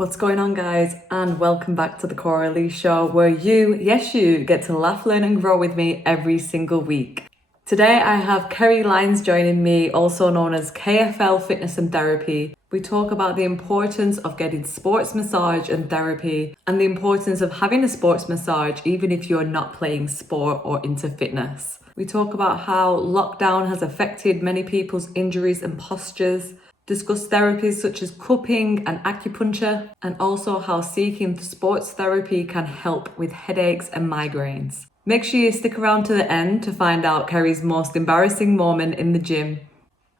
What's going on, guys, and welcome back to the Cora Elise show, where you get to laugh, learn and grow with me every single week. Today I have Kerry Lines joining me, also known as KFL Fitness and Therapy. We talk about the importance of getting sports massage and therapy, and the importance of having a sports massage even if you're not playing sport or into fitness. We talk about how lockdown has affected many people's injuries and postures, discuss therapies such as cupping and acupuncture, and also how seeking sports therapy can help with headaches and migraines. Make sure you stick around to the end to find out Kerry's most embarrassing moment in the gym,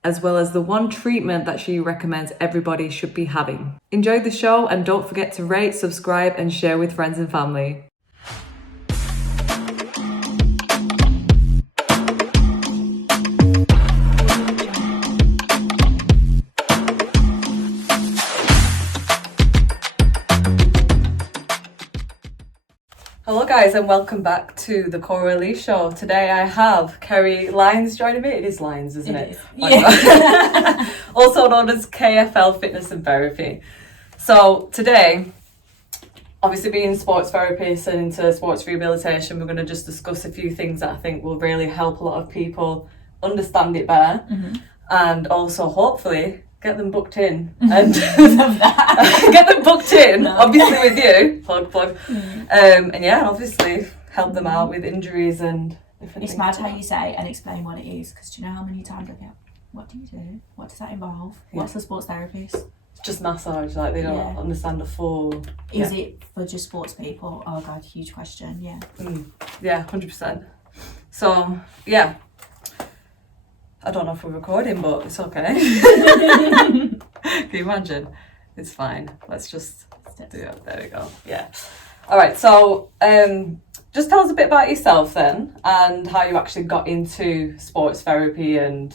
as well as the one treatment that she recommends everybody should be having. Enjoy the show and don't forget to rate, subscribe and share with friends and family. Hello guys and welcome back to the Cora Elise show. Today I have Kerry Lines joining me. It is Lines, isn't it? Yeah. Also known as KFL Fitness and Therapy. So today, obviously being sports therapists and into sports rehabilitation, we're going to just discuss a few things that I think will really help a lot of people understand it better, and also hopefully get them booked in and get them booked in, obviously with you, plug. And yeah, obviously help them out with injuries and different It's things. mad how you say and explain what it is, because do you know how many times I get, what do you do? What does that involve? Yeah. What's the sports therapist? It's just massage, like they don't understand the full. Is it for just sports people? Oh god, huge question, yeah. Yeah, 100%. So, yeah. I don't know if we're recording, but it's okay. Can you imagine? It's fine. Let's just do it. There we go. Yeah. All right. So, just tell us a bit about yourself then, and how you actually got into sports therapy, and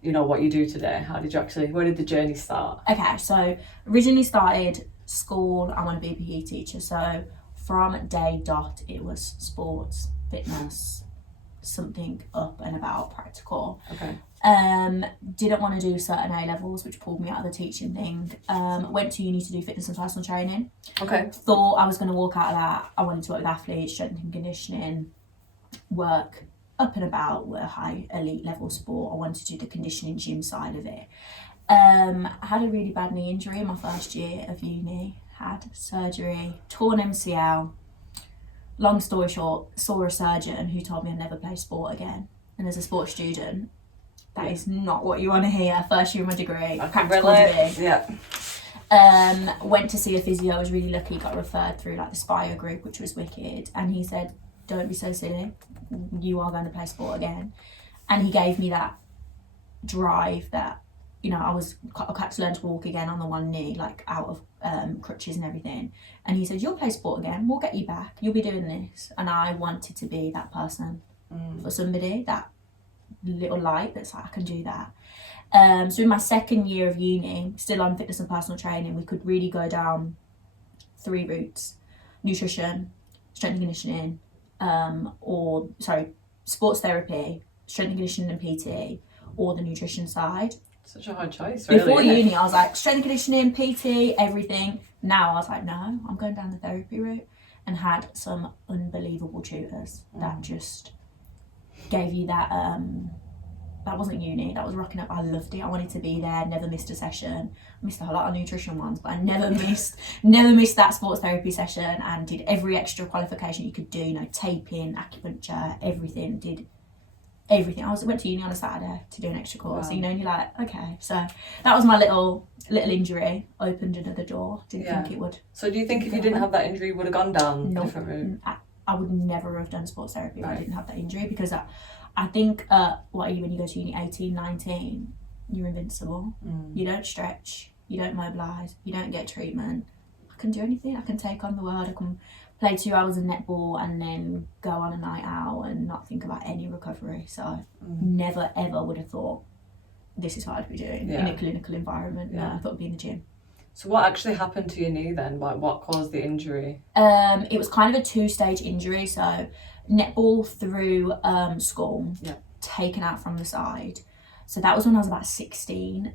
you know what you do today. Where did the journey start? Okay, so originally started school. I want to be a PE teacher, so from day dot it was sports, fitness, something up and about practical. Okay. Didn't want to do certain A levels, which pulled me out of the teaching thing. Went to uni to do fitness and personal training. Okay. Thought I was going to walk out of that. I wanted to work with athletes, strength and conditioning, work up and about with a high elite level sport. I wanted to do the conditioning gym side of it. I had a really bad knee injury in my first year of uni. Had surgery, torn MCL. Long story short, saw a surgeon who told me I'd never play sport again. And as a sports student, that is not what you want to hear. First year of my degree, practical degree. Yeah. Went to see a physio. I was really lucky. Got referred through like the Spire group, which was wicked. And he said, "Don't be so silly. You are going to play sport again." And he gave me that drive that, you know, I had to learn to walk again on the one knee, like out of crutches and everything. And he said, "You'll play sport again. We'll get you back. You'll be doing this." And I wanted to be that person for somebody, that little light that's like, I can do that. So in my second year of uni, still on fitness and personal training, we could really go down 3 routes: nutrition, strength and conditioning, sports therapy, strength and conditioning and PT, or the nutrition side. Such a hard choice, really. Before uni, I was like, strength and conditioning, PT, everything. Now I was like, no, I'm going down the therapy route, and had some unbelievable tutors that just gave you that, that wasn't uni, that was rocking up. I loved it. I wanted to be there, never missed a session. I missed a whole lot of nutrition ones, but I never missed that sports therapy session, and did every extra qualification you could do, you know, taping, acupuncture, everything, did everything. I went to uni on a Saturday to do an extra course. Wow. So, you know, and you're like, okay. So that was my little injury, opened another door. Didn't think it would. So do you think if you didn't have that injury, you would have gone down a different route? I would never have done sports therapy if I didn't have that injury, because I think, what are you when you go to uni, 18, 19, you're invincible. You don't stretch, you don't mobilise, you don't get treatment. I can do anything. I can take on the world. I can play 2 hours of netball and then go on a night out and not think about any recovery. So never ever would have thought this is what I'd be doing in a clinical environment. No, I thought I'd be in the gym. So what actually happened to your knee then? Like, what caused the injury? It was kind of a 2-stage injury. So netball through school, taken out from the side. So that was when I was about 16,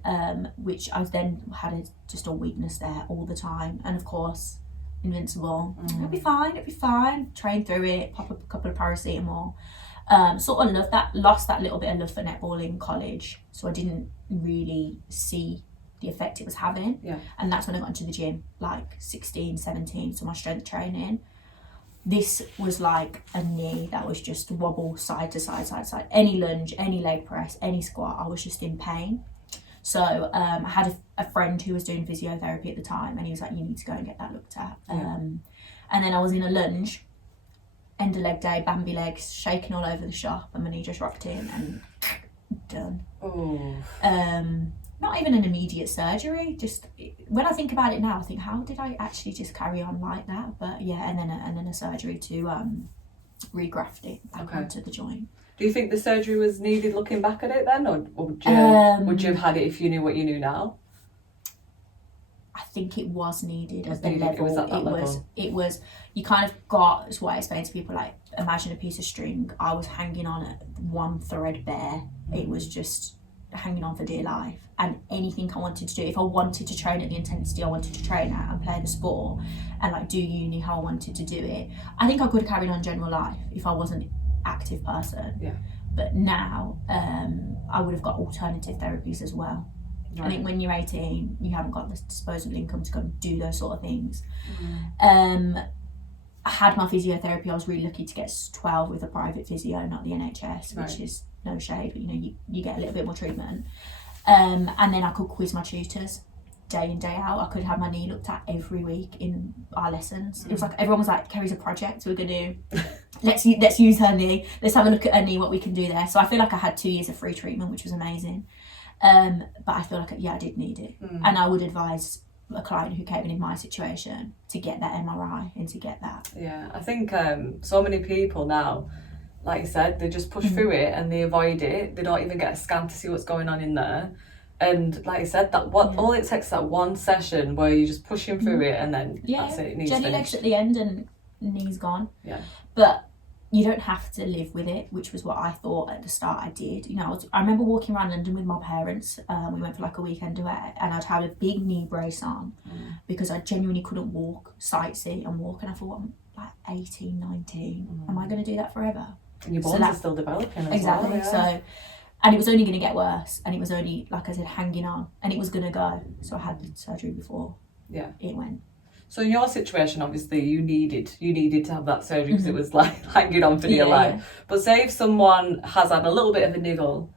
which I then had just a weakness there all the time. And of course, invincible. It'll be fine. Train through it, pop up a couple of paracetamol. Sort of lost that little bit of love for netball in college. So I didn't really see the effect it was having. Yeah. And that's when I got into the gym, like 16, 17, so my strength training. This was like a knee that was just wobble side to side. Any lunge, any leg press, any squat, I was just in pain. So I had a friend who was doing physiotherapy at the time, and he was like, you need to go and get that looked at. And then I was in a lunge, end of leg day, Bambi legs, shaking all over the shop, and my knee just rocked in and done. Oh. Not even an immediate surgery, just when I think about it now, I think, how did I actually just carry on like that? But yeah, and then a surgery to regraft it back onto the joint. Do you think the surgery was needed looking back at it then, or would you have had it if you knew what you knew now? I think it was needed It was at the needed, level. it was at that level. It was, you kind of got, it's what I explain to people, like, imagine a piece of string. I was hanging on at one thread bare. It was just hanging on for dear life, and anything I wanted to do, if I wanted to train at the intensity I wanted to train at and play the sport and like do uni how I wanted to do it, I think I could have carried on general life if I wasn't an active person. Yeah. But now I would have got alternative therapies as well. Right. I think when you're 18 you haven't got the disposable income to go and do those sort of things. I had my physiotherapy. I was really lucky to get 12 with a private physio, not the NHS, which is no shade, but you get a little bit more treatment. And then I could quiz my tutors day in, day out. I could have my knee looked at every week in our lessons. It was like, everyone was like, Kerry's a project, we're going to, let's use her knee, let's have a look at her knee, what we can do there. So I feel like I had 2 years of free treatment, which was amazing. But I feel like, I did need it. And I would advise a client who came in my situation to get that MRI and to get that. Yeah, I think so many people now, like you said, they just push through it and they avoid it. They don't even get a scan to see what's going on in there. And like you said, all it takes is that one session where you're just pushing through it, and then that's it. It needs Jelly legs at the end and knees gone. Yeah. But you don't have to live with it, which was what I thought at the start I did. I remember walking around London with my parents. We went for like a weekend away, and I'd had a big knee brace on because I genuinely couldn't sightsee and walk. And I thought, I'm like 18, 19. Am I going to do that forever? And your bones are still developing as exactly. well. Yeah. So, and it was only going to get worse, and it was only, like I said, hanging on, and it was going to go. So I had the surgery before it went. So in your situation, obviously, you needed to have that surgery because it was like hanging on for dear life. Yeah. But say if someone has had a little bit of a niggle,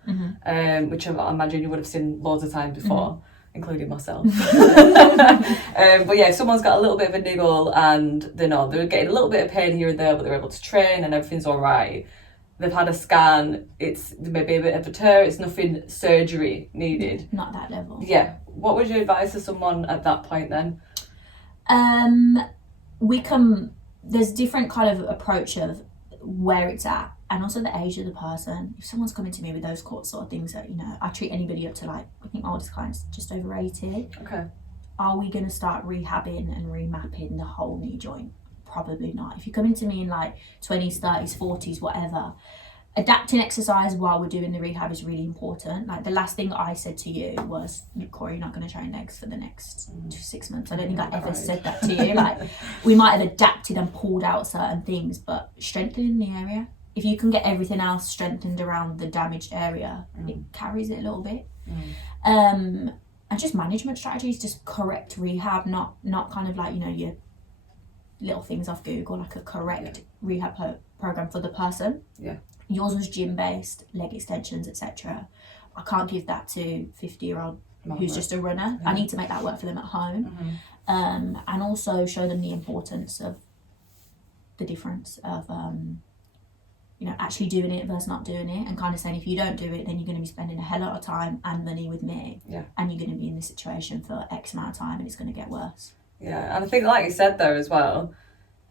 which I imagine you would have seen loads of times before, including myself. But yeah, if someone's got a little bit of a niggle and they're getting a little bit of pain here and there, but they're able to train and everything's all right. They've had a scan, it's maybe a bit of a tear, it's nothing surgery needed. Not that level. Yeah. What would you advise to someone at that point then? There's different kind of approach of where it's at, and also the age of the person. If someone's coming to me with those sort of things that, I treat anybody up to, like, I think my oldest client's just over 80. Okay. Are we going to start rehabbing and remapping the whole knee joint? Probably not. If you're coming to me in like 20s, 30s, 40s, whatever, adapting exercise while we're doing the rehab is really important. Like the last thing I said to you was, Cora, you're not going to train legs for the next 6 months. I don't think I ever said that to you. Like, we might have adapted and pulled out certain things, but strengthening the area, if you can get everything else strengthened around the damaged area, it carries it a little bit. And just management strategies, just correct rehab, not kind of like, your little things off Google, like a correct rehab program for the person. Yeah. Yours was gym based, leg extensions, etc. I can't give that to 50-year-old who's just a runner. I need to make that work for them at home. And also show them the importance of the difference of actually doing it versus not doing it, and kind of saying, if you don't do it, then you're going to be spending a hell lot of time and money with me, and you're going to be in this situation for X amount of time, and it's going to get worse. Yeah, and I think, like you said there as well,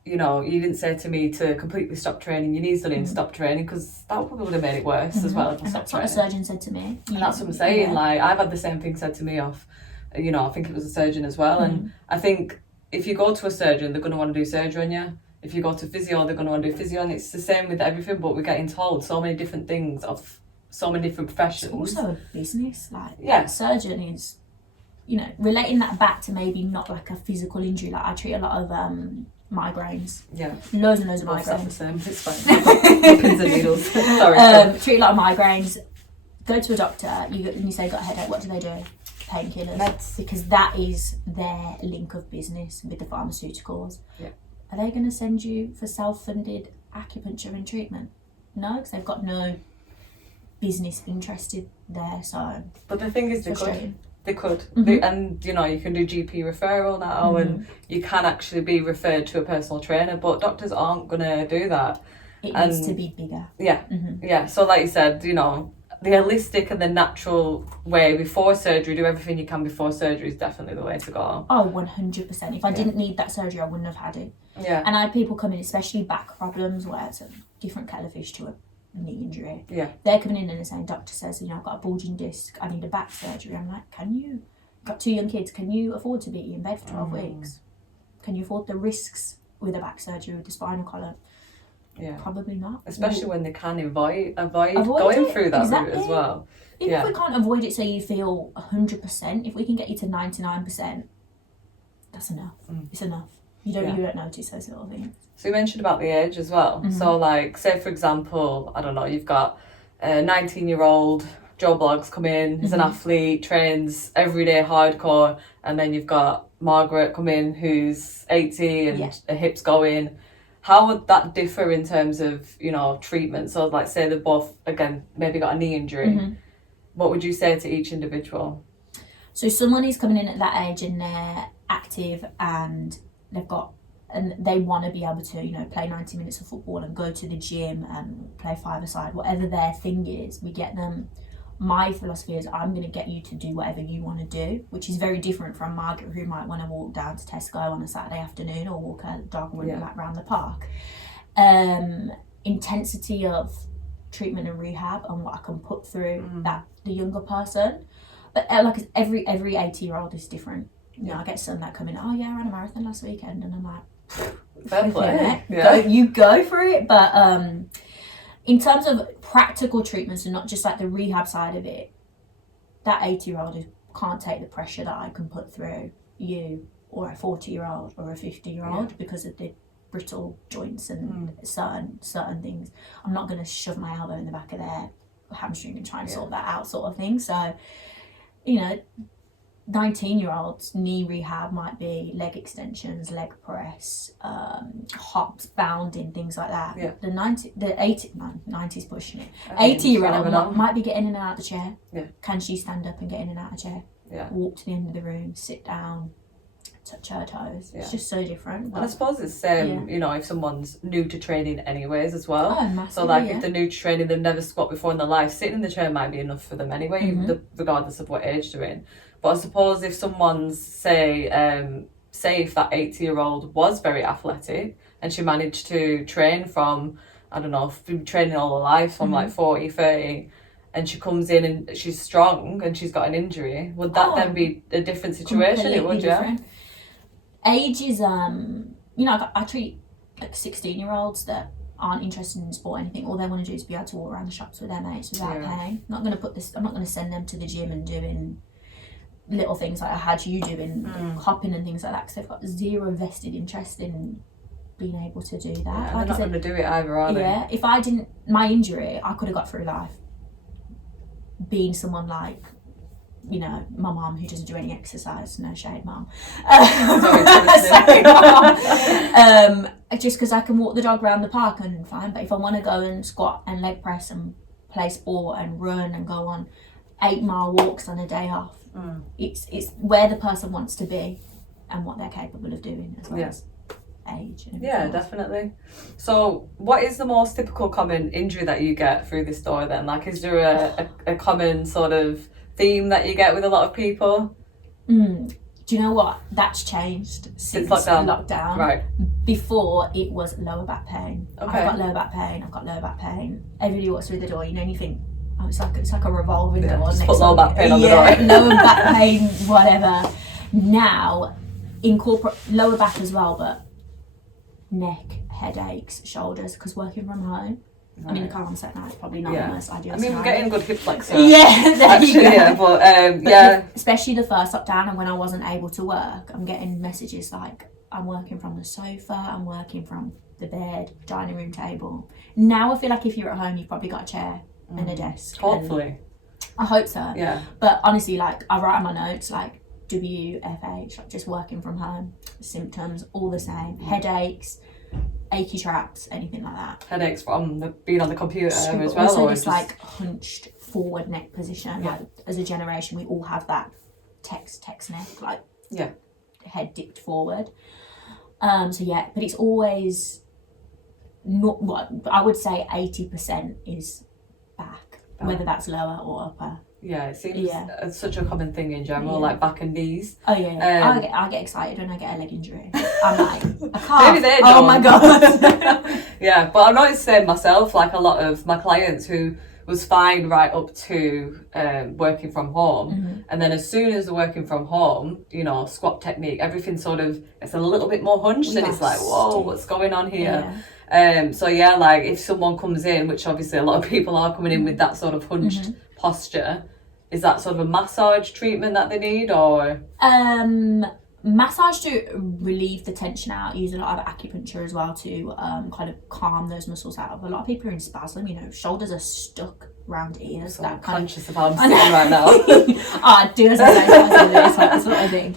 you didn't say to me to completely stop training your knees, didn't stop training, because that probably would have made it worse as well. If I and that's what a surgeon said to me. And that's what I'm saying. Like, I've had the same thing said to me off, I think it was a surgeon as well. And I think if you go to a surgeon, they're going to want to do surgery on you. If you go to physio, they're going to want to do physio, and it's the same with everything. But we're getting told so many different things of so many different professions. It's also a business. Like, Yeah. surgeon is, you know, relating that back to maybe not like a physical injury. Like, I treat a lot of migraines. Yeah. Loads and loads of Both stuff the migraines. same. It's fine. Pins and needles. Sorry. Treat a lot of migraines. Go to a doctor. You say got a headache. What do? Painkillers. Meds. Because that is their link of business with the pharmaceuticals. Yeah. Are they going to send you for self-funded acupuncture and treatment? No, because they've got no business interested there. So, But the thing is, frustrating. they could. Mhm. And you know, you can do GP referral now, and you can actually be referred to a personal trainer. But doctors aren't gonna do that. It needs to be bigger. Yeah, Mhm. yeah. So like you said, you know, the holistic and the natural way before surgery, do everything you can before surgery is definitely the way to go. Oh, 100%. If I didn't need that surgery, I wouldn't have had it. Yeah. And I had people come in, especially back problems, where it's a different kettle of fish to a knee injury. Yeah. They're coming in and they're saying, doctor says, you know, I've got a bulging disc, I need a back surgery. I'm like, got 2 young kids, can you afford to be in bed for 12 weeks? Can you afford the risks with a back surgery with the spinal column? Yeah. Probably not. Especially when they can avoid going it, through that route exactly. as well. Even Yeah. if we can't avoid it so you feel 100%, if we can get you to 99%, that's enough. It's enough. You don't notice those little things. So you mentioned about the age as well. So like, say for example, I don't know, you've got a 19-year-old Joe Bloggs come in, he's an athlete, trains every day hardcore, and then you've got Margaret come in who's 80 and her hips going. How would that differ in terms of, you know, treatment? So like, say they've both, again, maybe got a knee injury. What would you say to each individual? So someone is coming in at that age and they're active and they want to be able to, you know, play 90 minutes of football and go to the gym and play five-a-side, whatever their thing is, we get them. My philosophy is I'm going to get you to do whatever you want to do, which is very different from Margaret, who might want to walk down to Tesco on a Saturday afternoon or walk her dog around the park. Intensity of treatment and rehab and what I can put through the younger person. But like every 80-year-old is different. You know, I get some that come in, oh yeah, I ran a marathon last weekend, and I'm like, fair play. You go for it. But in terms of practical treatments and not just like the rehab side of it, that 80-year-old can't take the pressure that I can put through you or a 40-year-old or a 50-year-old because of the brittle joints and certain things. I'm not going to shove my elbow in the back of their hamstring and try and sort that out, sort of thing. So, you know, 19-year-olds knee rehab might be leg extensions, leg press, hops, bounding, things like that. The 90's pushing it. 80-year-old might be getting in and out of the chair. Can she stand up and get in and out of the chair? Walk to the end of the room, sit down, touch her toes. It's just so different. And I suppose it's the same, you know, if someone's new to training anyways as well. Massively, so like if they're new to training, they've never squat before in their life, sitting in the chair might be enough for them anyway, regardless of what age they're in. But I suppose if someone's, say if that 80-year-old was very athletic and she managed to train from, I don't know, been training all her life from like 40, 30, and she comes in and she's strong and she's got an injury, would that then be a different situation? It would, different. Age is, you know, I treat like 16-year-olds that aren't interested in sport or anything. All they want to do is be able to walk around the shops with their mates without pain. I'm not going to send them to the gym and doing little things like I had you doing, hopping and things like that, because they've got zero vested interest in being able to do that. Like they're not going to do it either, are they? Yeah, if I didn't, my injury, I could have got through life being someone like, you know, my mum who doesn't do any exercise. No shade, mum. Sorry, mum. Just because I can walk the dog around the park and fine, but if I want to go and squat and leg press and play sport and run and go on 8-mile walks on a day off, it's where the person wants to be and what they're capable of doing as well as age. And definitely. So what is the most typical common injury that you get through this door then? Like, is there a common sort of theme that you get with a lot of people? Do you know what? That's changed since lockdown. Right. Before, it was lower back pain. Okay. I've got lower back pain. Everybody walks through the door, you know, and you think, oh, it's like a revolving door. Just next put lower back pain on the door. Lower back pain, whatever. Now, incorporate lower back as well, but neck, headaches, shoulders, because working from home, I mean, the car I'm sat now is probably not the most ideal. I mean, we're getting a good hip flexor. Yeah, there you go. Yeah, but especially the first lockdown, and when I wasn't able to work, I'm getting messages like, I'm working from the sofa, I'm working from the bed, dining room table. Now I feel like if you're at home, you've probably got a chair and a desk. Hopefully. I hope so. Yeah. But honestly, like, I write on my notes, like, WFH, like just working from home, symptoms, all the same. Headaches, achy traps, anything like that. Headaches from being on the computer as well? Also or this just... like hunched forward neck position. Yeah. Like, as a generation, we all have that text neck, like head dipped forward. So yeah, but it's always not what I would say 80% is back, whether that's lower or upper. Yeah, it seems such a common thing in general, like back and knees. Oh yeah, I get excited when I get a leg injury. I'm like, I can't. Maybe they don't. Oh my god. Yeah, but I've noticed myself, like a lot of my clients who was fine right up to working from home, and then as soon as they're working from home, you know, squat technique, everything sort of it's a little bit more hunched, and it's like, whoa, what's going on here? So yeah, like if someone comes in, which obviously a lot of people are coming in with that sort of hunched posture, is that sort of a massage treatment that they need, or massage to relieve the tension out? Use a lot of acupuncture as well to kind of calm those muscles out. A lot of people are in spasm, you know, shoulders are stuck around ears. So that I'm kind conscious of how I'm sitting right now. I do as that sort of thing.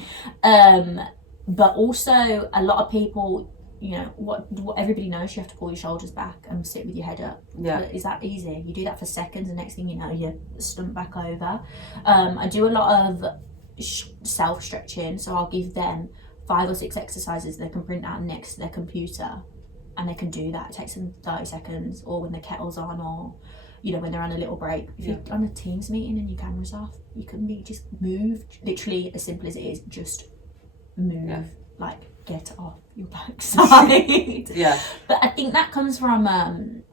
But also a lot of people, you know, what everybody knows, you have to pull your shoulders back and sit with your head up. Yeah. But is that easy? You do that for seconds, and next thing you know, you're slumped back over. I do a lot of self stretching, so I'll give them 5 or 6 exercises they can print out next to their computer, and they can do that. It takes them 30 seconds, or when the kettle's on, or you know, when they're on a little break. If you're on a Teams meeting and your camera's off, you can just move. Literally as simple as it is, just move. Like, get off your backside. But I think that comes from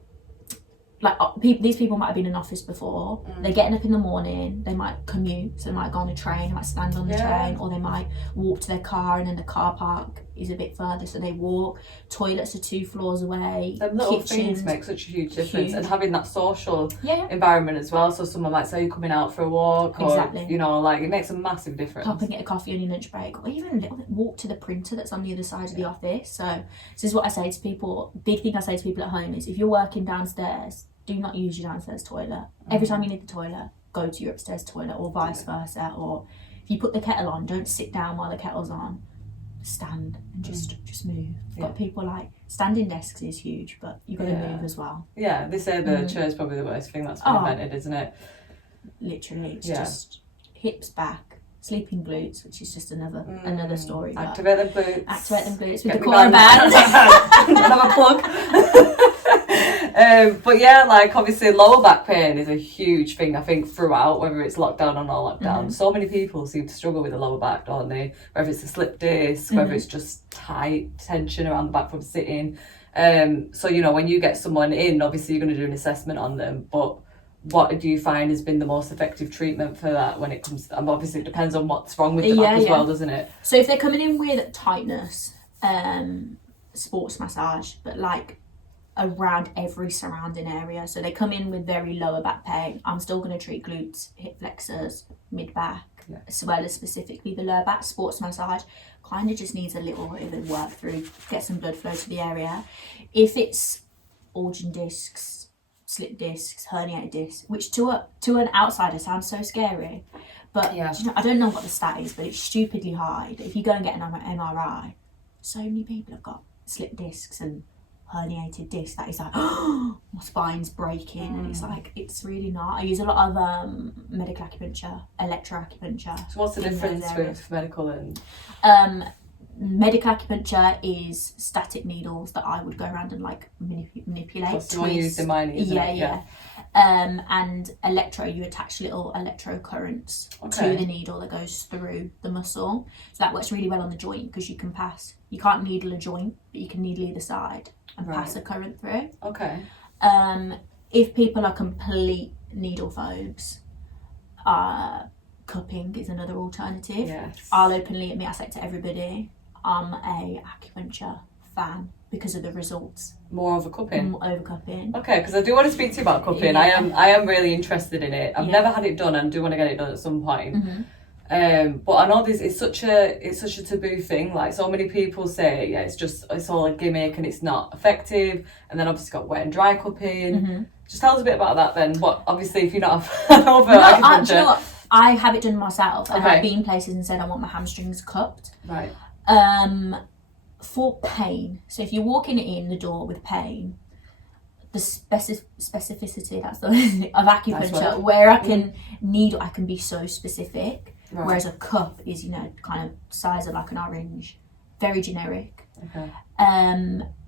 like these people might have been in office before. They're getting up in the morning, they might commute, so they might go on a train, they might stand on the train, or they might walk to their car, and then the car park is a bit further, so they walk. Toilets are 2 floors away. Them little things make such a huge difference, and having that social environment as well. So someone might say you're coming out for a walk, or you know, like, it makes a massive difference. Pop and get a coffee on your lunch break, or even a little bit walk to the printer that's on the other side of the office. So this is what I say to people. Big thing I say to people at home is, if you're working downstairs, do not use your downstairs toilet. Every time you need the toilet, go to your upstairs toilet, or vice versa. Or if you put the kettle on, don't sit down while the kettle's on. Stand and just move. But people like standing desks is huge, but you've got to move as well. Yeah, they say the chair is probably the worst thing that's been invented, isn't it? Literally, it's just hips back, sleeping glutes, which is just another story. Activate them glutes. Activate them glutes with the Cora band. Another plug. But yeah, like obviously lower back pain is a huge thing, I think, throughout, whether it's lockdown or not lockdown. So many people seem to struggle with the lower back, don't they? Whether it's a slip disc, whether it's just tight tension around the back from sitting. So, you know, when you get someone in, obviously you're going to do an assessment on them, but what do you find has been the most effective treatment for that when it comes to, obviously it depends on what's wrong with the back as well, doesn't it? So if they're coming in with tightness, sports massage, but like around every surrounding area. So they come in with very lower back pain, I'm still going to treat glutes, hip flexors, mid back, as well as specifically the lower back. Sports massage kind of just needs a little bit of work through, get some blood flow to the area. If it's bulging discs, slip discs, herniated discs, which to an outsider sounds so scary, but you know, I don't know what the stat is, but it's stupidly high. If you go and get an MRI, so many people have got slip discs and herniated disc that is like, oh, my spine's breaking, and it's like, it's really not. I use a lot of medical acupuncture, electroacupuncture. So what's the difference with medical and medical acupuncture is static needles that I would go around and like manipulate. That's the one used in mine, isn't it? And electro, you attach little electro currents to the needle that goes through the muscle. So that works really well on the joint, because you can't needle a joint, but you can needle either side and pass a current through. If people are complete needle phobes, cupping is another alternative. I'll openly admit, I say it to everybody, I'm a acupuncture fan because of the results. More over cupping? More over cupping. Okay, because I do want to speak to you about cupping. I am really interested in it. I've never had it done and do want to get it done at some point. But I know it's such a taboo thing. Like, so many people say, it's all a gimmick and it's not effective. And then obviously got wet and dry cupping. Just tell us a bit about that then. But obviously, if you're not over acupuncture. Do you know what? I have it done myself, and I've been places and said I want my hamstrings cupped. Right. For pain. So if you're walking in the door with pain, the specificity, that's the word, of acupuncture, where I can I can be so specific. Right. Whereas a cup is, kind of size of like an orange, very generic. Okay.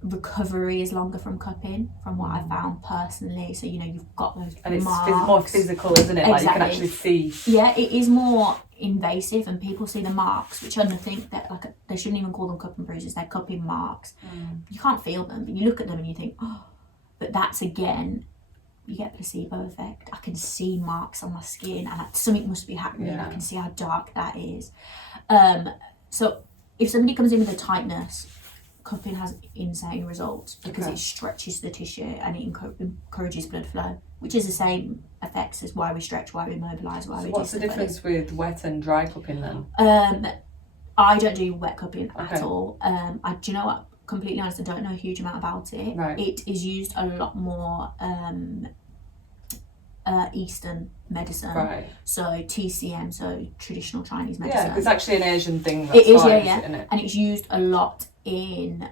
Recovery is longer from cupping, from what I found personally. So you've got those and it's marks. more physical, isn't it? Exactly. Like you can actually see. Yeah, it is more invasive, and people see the marks, which I think that they shouldn't even call them cup and bruises. They're cupping marks. You can't feel them, but you look at them and you think, oh. But that's again, you get placebo effect. I can see marks on my skin, and something must be happening. I can see how dark that is. So if somebody comes in with a tightness, cupping has insane results because it stretches the tissue and it encourages blood flow, which is the same effects as why we stretch, why we mobilise, why we do. What's the difference with wet and dry cupping then? I don't do wet cupping at all. Do you know what? Completely honest, I don't know a huge amount about it. Right. It is used a lot more Eastern medicine. Right. So TCM, so traditional Chinese medicine. Yeah, it's actually an Asian thing. It is, isn't it? And it's used a lot in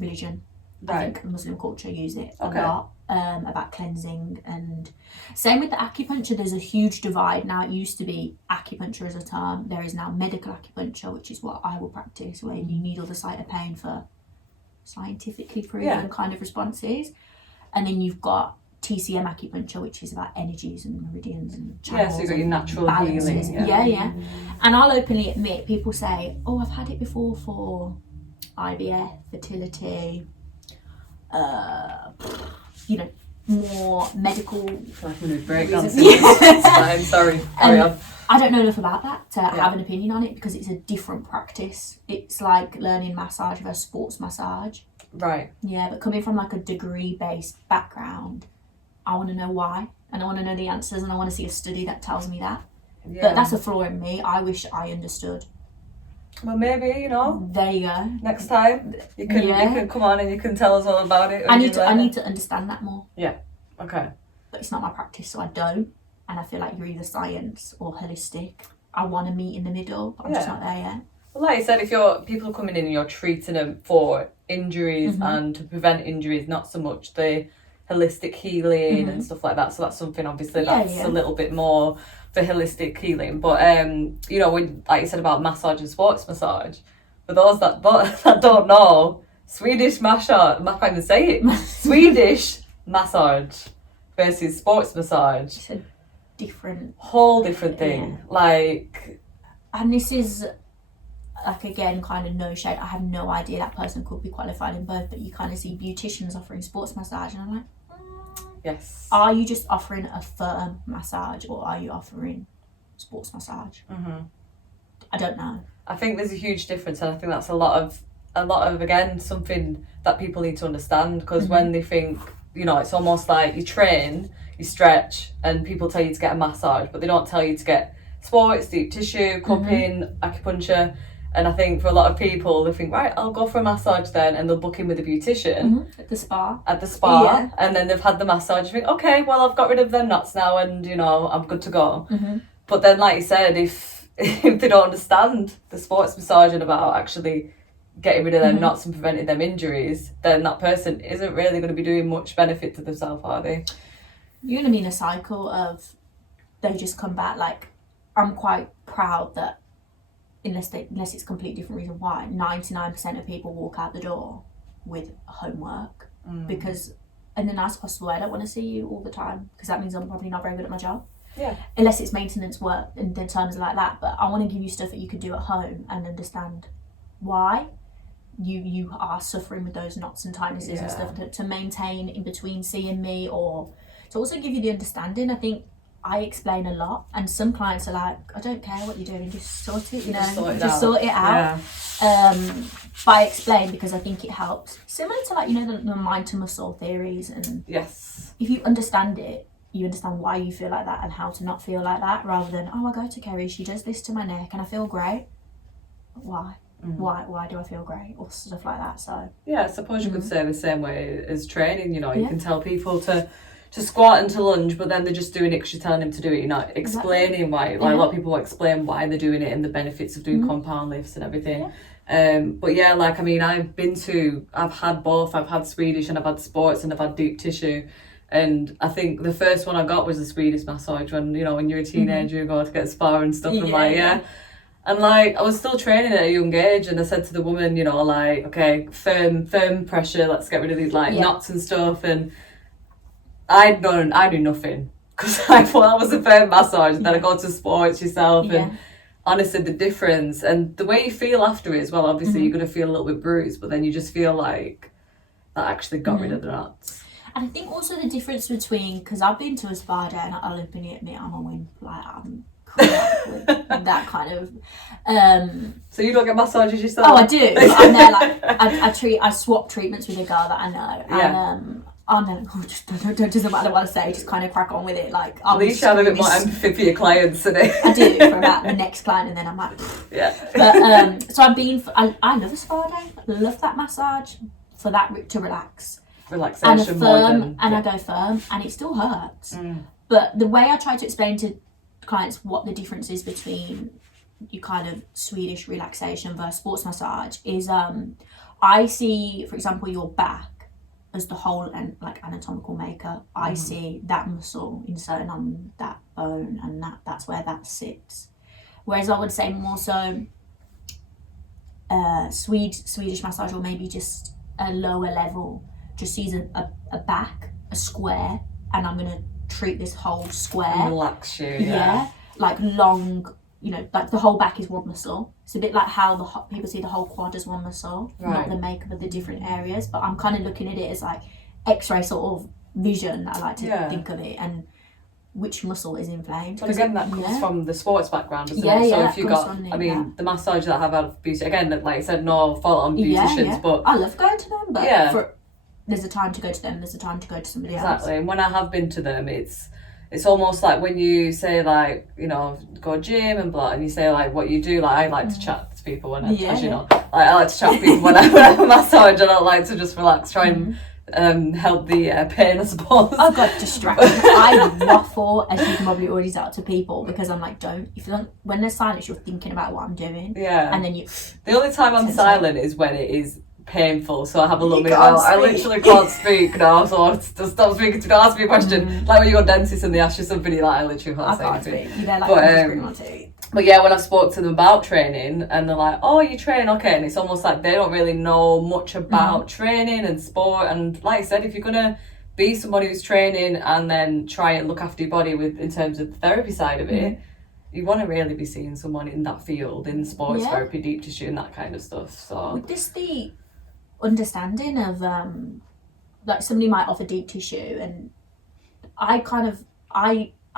religion. Right. I think Muslim culture use it a lot, about cleansing, and same with the acupuncture. There's a huge divide now. It used to be acupuncture as a term. There is now medical acupuncture, which is what I will practice, where you needle the site of pain for scientifically proven kind of responses. And then you've got TCM acupuncture, which is about energies and meridians and channels. Yeah, so you've got your natural balances. healing. Yeah. And I'll openly admit, people say, oh, I've had it before for IVF, fertility, more medical. I feel like I'm going to break down. I'm sorry. Carry on. I don't know enough about that to have an opinion on it, because it's a different practice. It's like learning massage versus sports massage. Right. Yeah, but coming from like a degree-based background, I want to know why, and I want to know the answers, and I want to see a study that tells me that. Yeah. But that's a flaw in me. I wish I understood. Well, maybe, There you go. Next time you can come on and you can tell us all about it. I need to understand that more. Yeah. Okay. But it's not my practice, so I don't. And I feel like you're either science or holistic. I want to meet in the middle, but I'm just not there yet. Well, like I said, if people are coming in and you're treating them for injuries and to prevent injuries, not so much the holistic healing and stuff like that. So that's something, obviously, that's a little bit more for holistic healing. But when, like you said about massage and sports massage, for those that don't know, Swedish massage, I can't even say it. Swedish massage versus sports massage. It's a whole different thing. And this is again, kind of no shade. I have no idea that person could be qualified in both, but you kind of see beauticians offering sports massage, and I'm like, yes. Are you just offering a firm massage, or are you offering sports massage? I don't know. I think there's a huge difference, and I think that's a lot of again, something that people need to understand, because when they think, it's almost like you train, you stretch, and people tell you to get a massage, but they don't tell you to get sports, deep tissue, cupping, acupuncture. And I think for a lot of people, they think, right, I'll go for a massage then, and they'll book in with a beautician. At the spa. And then they've had the massage, you think, okay, well, I've got rid of them knots now, and, I'm good to go. But then, like you said, if they don't understand the sports massage and about actually getting rid of their knots and preventing them injuries, then that person isn't really going to be doing much benefit to themselves, are they? You're going to be in a cycle of, they just come back. Like, I'm quite proud that, unless it's a completely different reason why, 99% of people walk out the door with homework, because in the nicest possible way, I don't want to see you all the time, because that means I'm probably not very good at my job. Yeah. Unless it's maintenance work and in terms like that, but I want to give you stuff that you could do at home and understand why you are suffering with those knots and tightnesses and stuff to maintain in between seeing me, or to also give you the understanding. I think I explain a lot, and some clients are like, I don't care what you're doing, just sort it, Just sort it out. Yeah. But I explain because I think it helps. Similar to like, the mind to muscle theories, and Yes. if you understand it, you understand why you feel like that and how to not feel like that, rather than, oh, I go to Kerry, she does this to my neck and I feel great. Why? Why do I feel great? Or stuff like that. So yeah, I suppose you could say the same way as training. You can tell people to squat and to lunge, but then they're just doing it because you're telling them to do it. You're not explaining why. Like a lot of people explain why they're doing it and the benefits of doing compound lifts and everything. But yeah, like, I mean, I've had both. I've had Swedish and I've had sports and I've had deep tissue. And I think the first one I got was the Swedish massage when you're a teenager, you go to get spa and stuff. And and like, I was still training at a young age, and I said to the woman, like, okay, firm pressure, let's get rid of these knots and stuff. And I knew nothing because I thought that was a firm massage. And then I go to sports yourself, and honestly, the difference and the way you feel after it as well. Obviously, you're gonna feel a little bit bruised, but then you just feel like that actually got rid of the knots. And I think also the difference between, because I've been to a spa day, and I'll openly admit I'm a wimp, like I'm with that kind of. So you don't get massages yourself? Oh, I do. I'm there like I swap treatments with a girl that I know, and I'm then doesn't matter what I say, just kind of crack on with it. Like, at least you have a bit more empathy for your clients, today. I do for about the next client, and then I'm like, But so I love a spa day. I love that massage for that to relax. Relaxation and I go firm, and it still hurts. But the way I try to explain to clients what the difference is between your kind of Swedish relaxation versus sports massage is I see, for example, your back as the whole and like anatomical makeup. I see that muscle inserting on that bone, and that's where that sits. Whereas I would say more so Swedish massage, or maybe just a lower level, just sees a back, a square, and I'm going to treat this whole square. And relax you, like long, like the whole back is one muscle. It's a bit like how people see the whole quad as one muscle, not the makeup of the different areas. But I'm kind of looking at it as like X-ray sort of vision. I like to think of it, and which muscle is inflamed. But again, that comes from the sports background, doesn't it? So if you got, the massage that I have had of beauty, again, like I said, no fault on beauticians, but I love going to them, but there's a time to go to them, there's a time to go to somebody else. Exactly, and when I have been to them, it's almost like when you say like, go gym and blah, and you say like what you do, like I like to chat to people when as you know, like I like to chat to people when I have a massage. I don't like to just relax, try and help the pain, I suppose. I got distracted. I waffle, as you can probably already tell, to people because I'm like, when there's silence, you're thinking about what I'm doing. Yeah. And then the only time I'm silent is when it is painful, so I have a little bit I literally can't speak now, so I just stop speaking to ask me a question. Like when you go to dentist and they ask you something, like I literally can't say anything. But yeah, when I've spoke to them about training, and they're like, oh, you train, okay, and it's almost like they don't really know much about training and sport. And like I said, if you're gonna be somebody who's training and then try and look after your body in terms of the therapy side of it, you want to really be seeing someone in that field, in sports therapy, deep tissue, and that kind of stuff. So with this, the understanding of like somebody might offer deep tissue, and I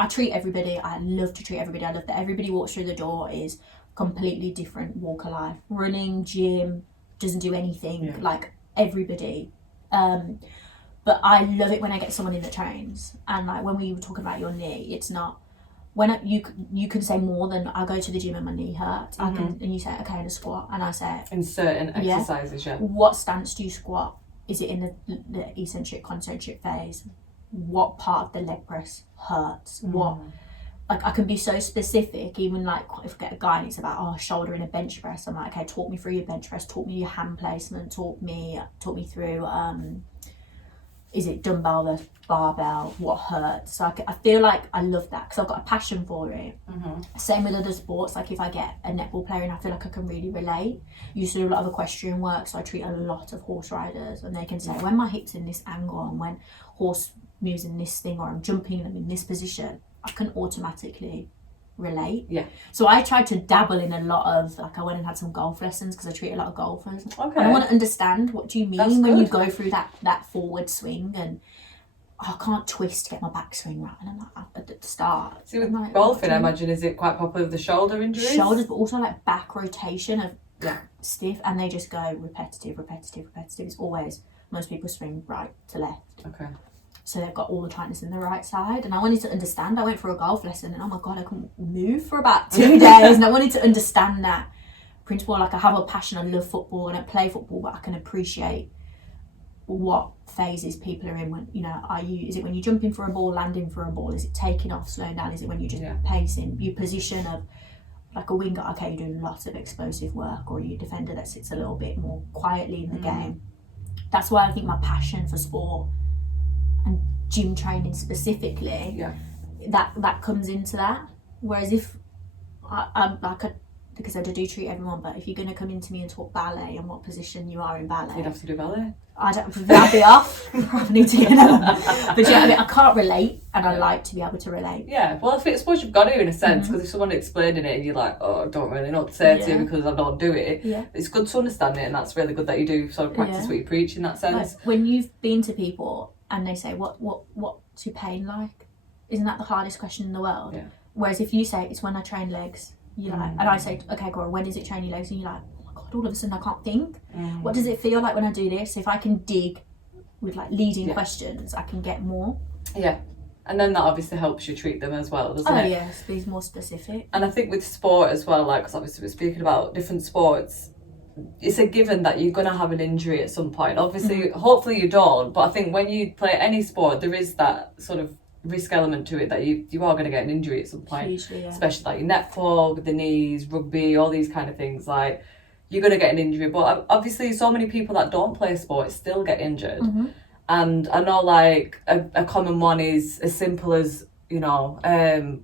treat everybody. I love to treat everybody. I love that everybody walks through the door is completely different walk of life. Running, gym, doesn't do anything like everybody. But I love it when I get someone in that trains, and like when we were talking about your knee, it's not when you can say more than I go to the gym and my knee hurts. And you say, okay, in a squat, and I say in certain exercises, what stance do you squat? Is it in the eccentric, concentric phase? What part of the leg press hurts? What, like, I can be so specific. Even like if I get a guy and it's about shoulder in a bench press, I'm like, okay, talk me through your bench press, talk me your hand placement, talk me through is it dumbbell versus barbell, what hurts? So I feel like I love that because I've got a passion for it. Same with other sports, like if I get a netball player and I feel like I can really relate. I used to do a lot of equestrian work, so I treat a lot of horse riders, and they can say when my hip's in this angle and when horse moves in this thing, or I'm jumping them in this position, I can automatically relate. So I tried to dabble in a lot of, like I went and had some golf lessons because I treat a lot of golfers. And I want to understand, what do you mean when you go through that forward swing, and I can't twist to get my backswing right. And I'm like, at the start. See, with like, golfing, I imagine, is it quite popular with the shoulder injuries? Shoulders, but also like back rotation of stiff, and they just go repetitive. It's always, most people swing right to left. Okay. So they've got all the tightness in the right side. And I wanted to understand. I went for a golf lesson and oh my God, I couldn't move for about 2 days. And I wanted to understand that principle. Like, I have a passion, I love football, I don't play football, but I can appreciate what phases people are in. When, you know, is it when you're jumping for a ball, landing for a ball? Is it taking off, slowing down? Is it when you're just pacing? Your position of, like a winger, okay, you're doing lots of explosive work, or you're a defender that sits a little bit more quietly in the game. That's why I think my passion for sport and gym training specifically, that comes into that. Whereas if I'm like because I do treat everyone, but if you're going to come into me and talk ballet and what position you are in ballet, you'd have to do ballet. I'd be off. I need to get another. But yeah, I mean, I can't relate, and I like to be able to relate. Yeah, well, I suppose you've got to in a sense, because if someone explaining it and you're like, oh, I don't really know what to say to you because I don't do it, it's good to understand it, and that's really good that you do sort of practice what you preach in that sense. Like, when you've been to people and they say, what's your pain like? Isn't that the hardest question in the world? Yeah. Whereas if you say, it's when I train legs, you're like, and I say, okay, Cora, when is it training legs? And you're like, oh my God, all of a sudden I can't think. What does it feel like when I do this? If I can dig with like leading questions, I can get more. Yeah. And then that obviously helps you treat them as well, doesn't it? Oh yes, be more specific. And I think with sport as well, like, because obviously we're speaking about different sports, it's a given that you're going to have an injury at some point. Obviously, hopefully you don't, but I think when you play any sport, there is that sort of risk element to it that you are going to get an injury at some point. Hugely, especially like your netball, with the knees, rugby, all these kind of things. Like, you're going to get an injury, but obviously so many people that don't play sports still get injured. And I know, like, a common one is as simple as, you know,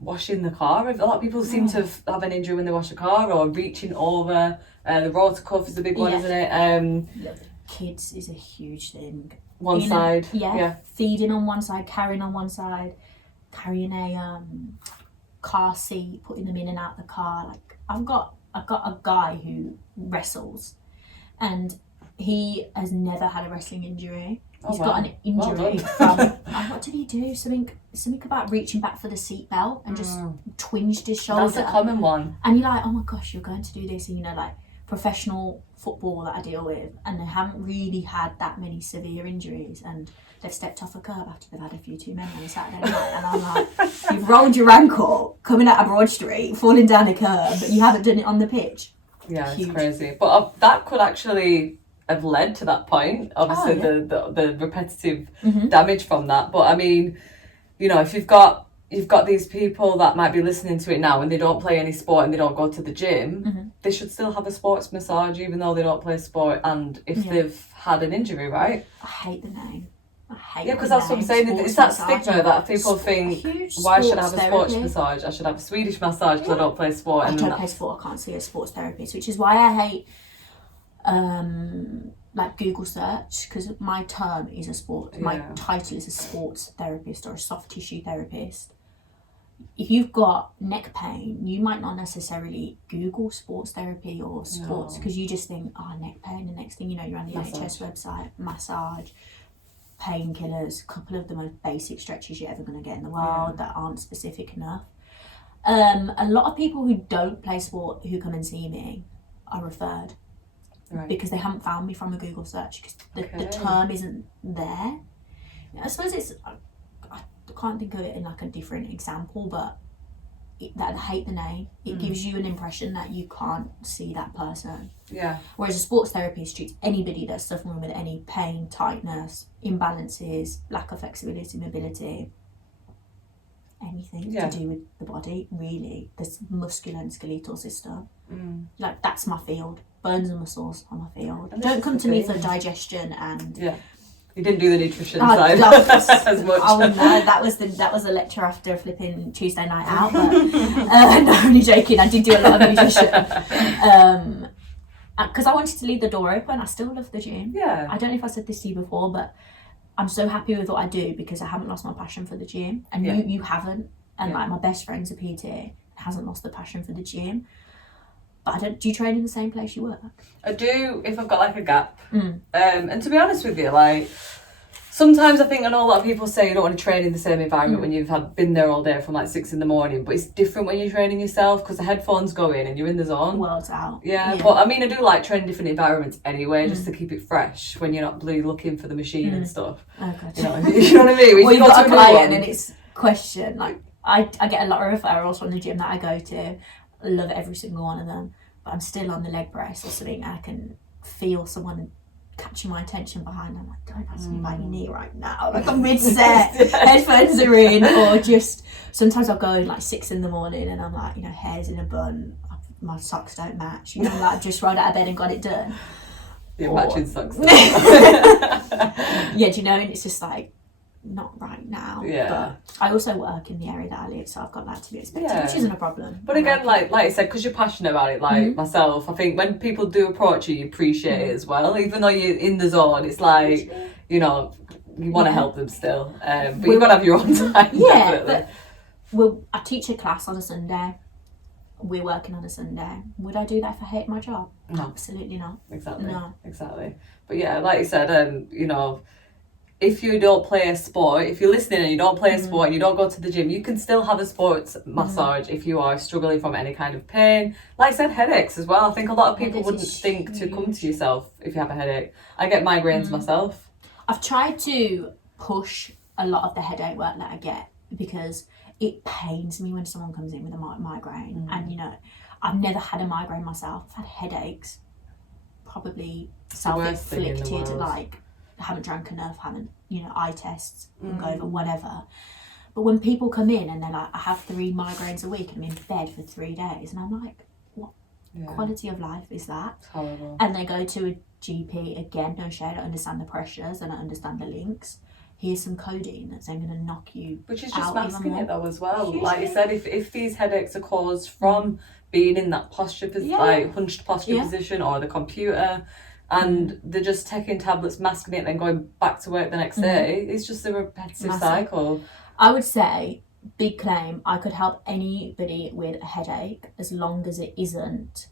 washing the car. A lot of people seem to have an injury when they wash a car, or reaching over. The rotor cuff is a big one, isn't it? Kids is a huge thing. One side. Feeding on one side, carrying on one side, carrying a car seat, putting them in and out the car. Like, I've got a guy who wrestles, and he has never had a wrestling injury. He's got an injury from what did he do? Something about reaching back for the seatbelt and just twinged his shoulder. That's a common one. And you're like, oh my gosh, you're going to do this, and you know, like professional football that I deal with, and they haven't really had that many severe injuries, and they've stepped off a curb after they've had a few too many on a Saturday night, and I'm like, you've rolled your ankle coming out of Broad Street, falling down a curb, but you haven't done it on the pitch. Yeah, it's crazy. But that could actually have led to that point, obviously. The repetitive damage from that. But I mean, you know, if you've got these people that might be listening to it now and they don't play any sport and they don't go to the gym, they should still have a sports massage even though they don't play sport, and if they've had an injury, right? I hate the name. Because that's what I'm saying. It's that stigma that people think, why should I have a sports massage? I should have a Swedish massage because I don't play sport. I don't play sport. I can't see a sports therapist, which is why I hate like Google search, because my term is a sport. My title is a sports therapist or a soft tissue therapist. If you've got neck pain, you might not necessarily Google sports therapy or sports, because you just think, oh, neck pain. The next thing you know, you're on the NHS website, massage, painkillers, a couple of the most basic stretches you're ever going to get in the world that aren't specific enough. A lot of people who don't play sport who come and see me are referred because they haven't found me from a Google search, because the term isn't there. I suppose it's, I can't think of it in like a different example, but I hate the name. It gives you an impression that you can't see that person. Yeah. Whereas a sports therapist treats anybody that's suffering with any pain, tightness, imbalances, lack of flexibility, mobility, anything to do with the body, really. This muscular and skeletal system. Like, that's my field. Bones and muscles are my field. Don't come to me for digestion and... Yeah. You didn't do the nutrition side as much. Oh no, that was a lecture after flipping Tuesday night out. But no, only joking. I did do a lot of nutrition because I wanted to leave the door open. I still love the gym. Yeah. I don't know if I said this to you before, but I'm so happy with what I do because I haven't lost my passion for the gym, and you haven't. And like, my best friend's a PT, hasn't lost the passion for the gym. But do you train in the same place you work? I do, if I've got like a gap. And to be honest with you, like, sometimes I think I know a lot of people say you don't want to train in the same environment when you've been there all day from like 6 a.m, but it's different when you're training yourself because the headphones go in and you're in the zone. World's out. Yeah, but I mean I do like training different environments anyway, just to keep it fresh when you're not bloody looking for the machine and stuff. Okay. You know what I mean? When well, you you've go got to a a new client one, and it's question, like I get a lot of referrals from the gym that I go to. I love every single one of them, but I'm still on the leg brace or something and I can feel someone catching my attention behind. I'm like, don't ask me about your knee right now, like I'm mid-set, headphones are in, or just sometimes I'll go like 6 a.m. and I'm like, you know, hair's in a bun, my socks don't match, you know, like just rolled out of bed and got it done. yeah, matching socks. Yeah, do you know, and it's just like not right now. Yeah. But I also work in the area that I live, so I've got that to be expected, which isn't a problem. But again, like I said, because you're passionate about it, like myself, I think when people do approach you, you appreciate it as well. Even though you're in the zone, it's like, you know, you want to help them still. But you've got to have your own time. Yeah, definitely. but I teach a class on a Sunday. We're working on a Sunday. Would I do that if I hate my job? No. Absolutely not. Exactly. No. Exactly. But yeah, like you said, you know, if you don't play a sport, if you're listening and you don't play a sport and you don't go to the gym, you can still have a sports massage if you are struggling from any kind of pain. Like I said, headaches as well. I think a lot of people wouldn't think to come to yourself if you have a headache. I get migraines myself. I've tried to push a lot of the headache work that I get because it pains me when someone comes in with a migraine. And, you know, I've never had a migraine myself. I've had headaches, probably self-inflicted, like haven't drank enough, haven't, you know, eye tests, hungover, whatever. But when people come in and they're like, I have 3 migraines a week and I'm in bed for 3 days, and I'm like, what quality of life is that? It's horrible. And they go to a GP, again, no shade, I understand the pressures and I understand the links. Here's some codeine that's then going to knock you Which is just out masking it though as well. Hugely. Like you said, if these headaches are caused from being in that posture, like hunched posture position or the computer, and they're just taking tablets, masking it, then going back to work the next day, it's just a repetitive cycle. I would say, big claim, I could help anybody with a headache as long as it isn't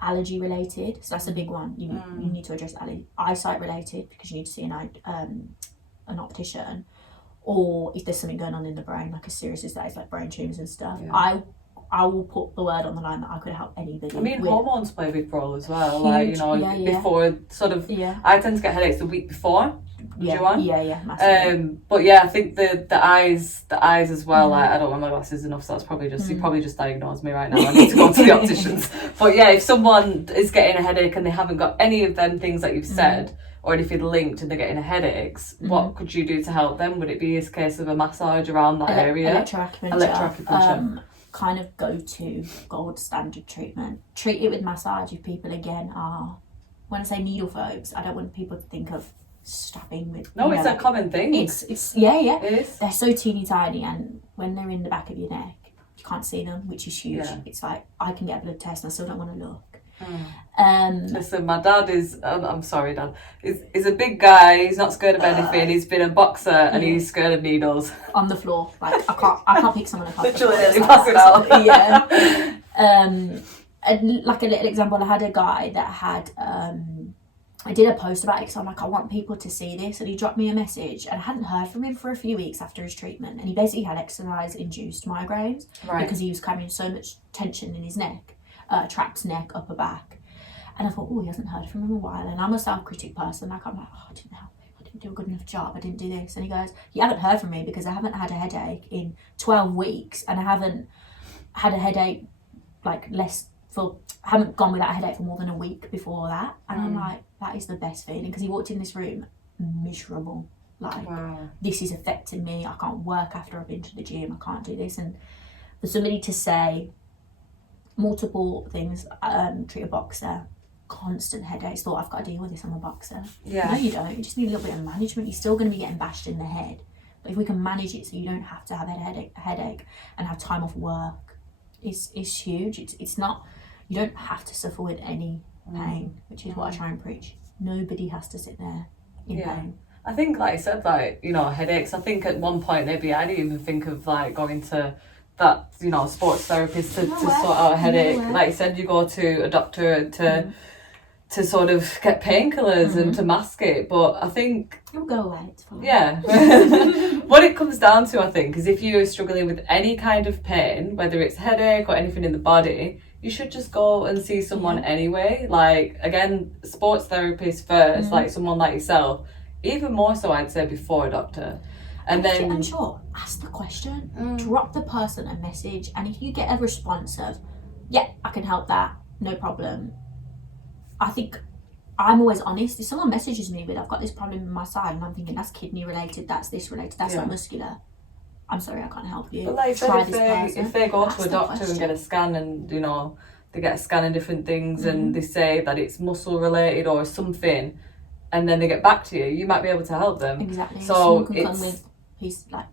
allergy related. So that's a big one. You need to address eyesight related because you need to see an optician, or if there's something going on in the brain, like as serious as that is, like brain tumours and stuff. I will put the word on the line that I could help anybody. I mean, hormones play a big role as well. Like, you know, before sort of, I tend to get headaches the week before. Massively. But yeah, I think the eyes as well. Like, I don't wear my glasses enough, so that's probably just you probably just diagnosed me right now. I need to go to the opticians. But yeah, if someone is getting a headache and they haven't got any of them things that you've said, or anything linked and they're getting headaches, what could you do to help them? Would it be a case of a massage around that area? Electroacupuncture. Kind of go to gold standard treatment. Treat it with massage if people again are, when I say needle phobes, I don't want people to think of stabbing with. No, it's a common thing. It's It is. They're so teeny tiny, and when they're in the back of your neck, you can't see them, which is huge. It's like I can get a blood test and I still don't want to look. Listen, my dad is, I'm sorry Dad, he's a big guy, he's not scared of anything, he's been a boxer and he's scared of needles. On the floor, like I can't pick someone up. Literally, pass it out. And like a little example, I had a guy that had, I did a post about it because I'm like, I want people to see this, and he dropped me a message, and I hadn't heard from him for a few weeks after his treatment, and he basically had exercise-induced migraines because he was carrying so much tension in his neck. Trapped neck, upper back, and I thought, oh, he hasn't heard from him in a while, and I'm a self-critic person, like I'm like, oh, I didn't help him, I didn't do a good enough job, I didn't do this, and he goes, you haven't heard from me because I haven't had a headache in 12 weeks, and I haven't had a headache I haven't gone without a headache for more than a week before that, and I'm like, that is the best feeling, because he walked in this room miserable, like, this is affecting me, I can't work after I've been to the gym, I can't do this, and for somebody to say multiple things, treat a boxer, constant headaches, thought I've got to deal with this, I'm a boxer. No, you don't. You just need a little bit of management. You're still going to be getting bashed in the head, but if we can manage it so you don't have to have a headache and have time off work, it's huge. It's not, you don't have to suffer with any pain, which is what I try and preach. Nobody has to sit there in pain. I think, like I said, like, you know, headaches, I think at one point maybe I didn't even think of like going to that, you know, sports therapist to sort out a headache. Like you said, you go to a doctor to to sort of get painkillers and to mask it. But I think it'll go away, it's fine. Yeah. What it comes down to, I think, is if you're struggling with any kind of pain, whether it's headache or anything in the body, you should just go and see someone anyway. Like, again, sports therapist first, like someone like yourself. Even more so, I'd say, before a doctor. And then... And sure, ask the question. Drop the person a message. And if you get a response of, yeah, I can help that, no problem. I think I'm always honest. If someone messages me with, I've got this problem in my side, and I'm thinking, that's kidney related, that's this related, that's not muscular. I'm sorry, I can't help you. But like, if they go to a doctor and get a scan and, you know, they get a scan in different things and they say that it's muscle related or something, and then they get back to you, you might be able to help them. Exactly. So someone can come with like,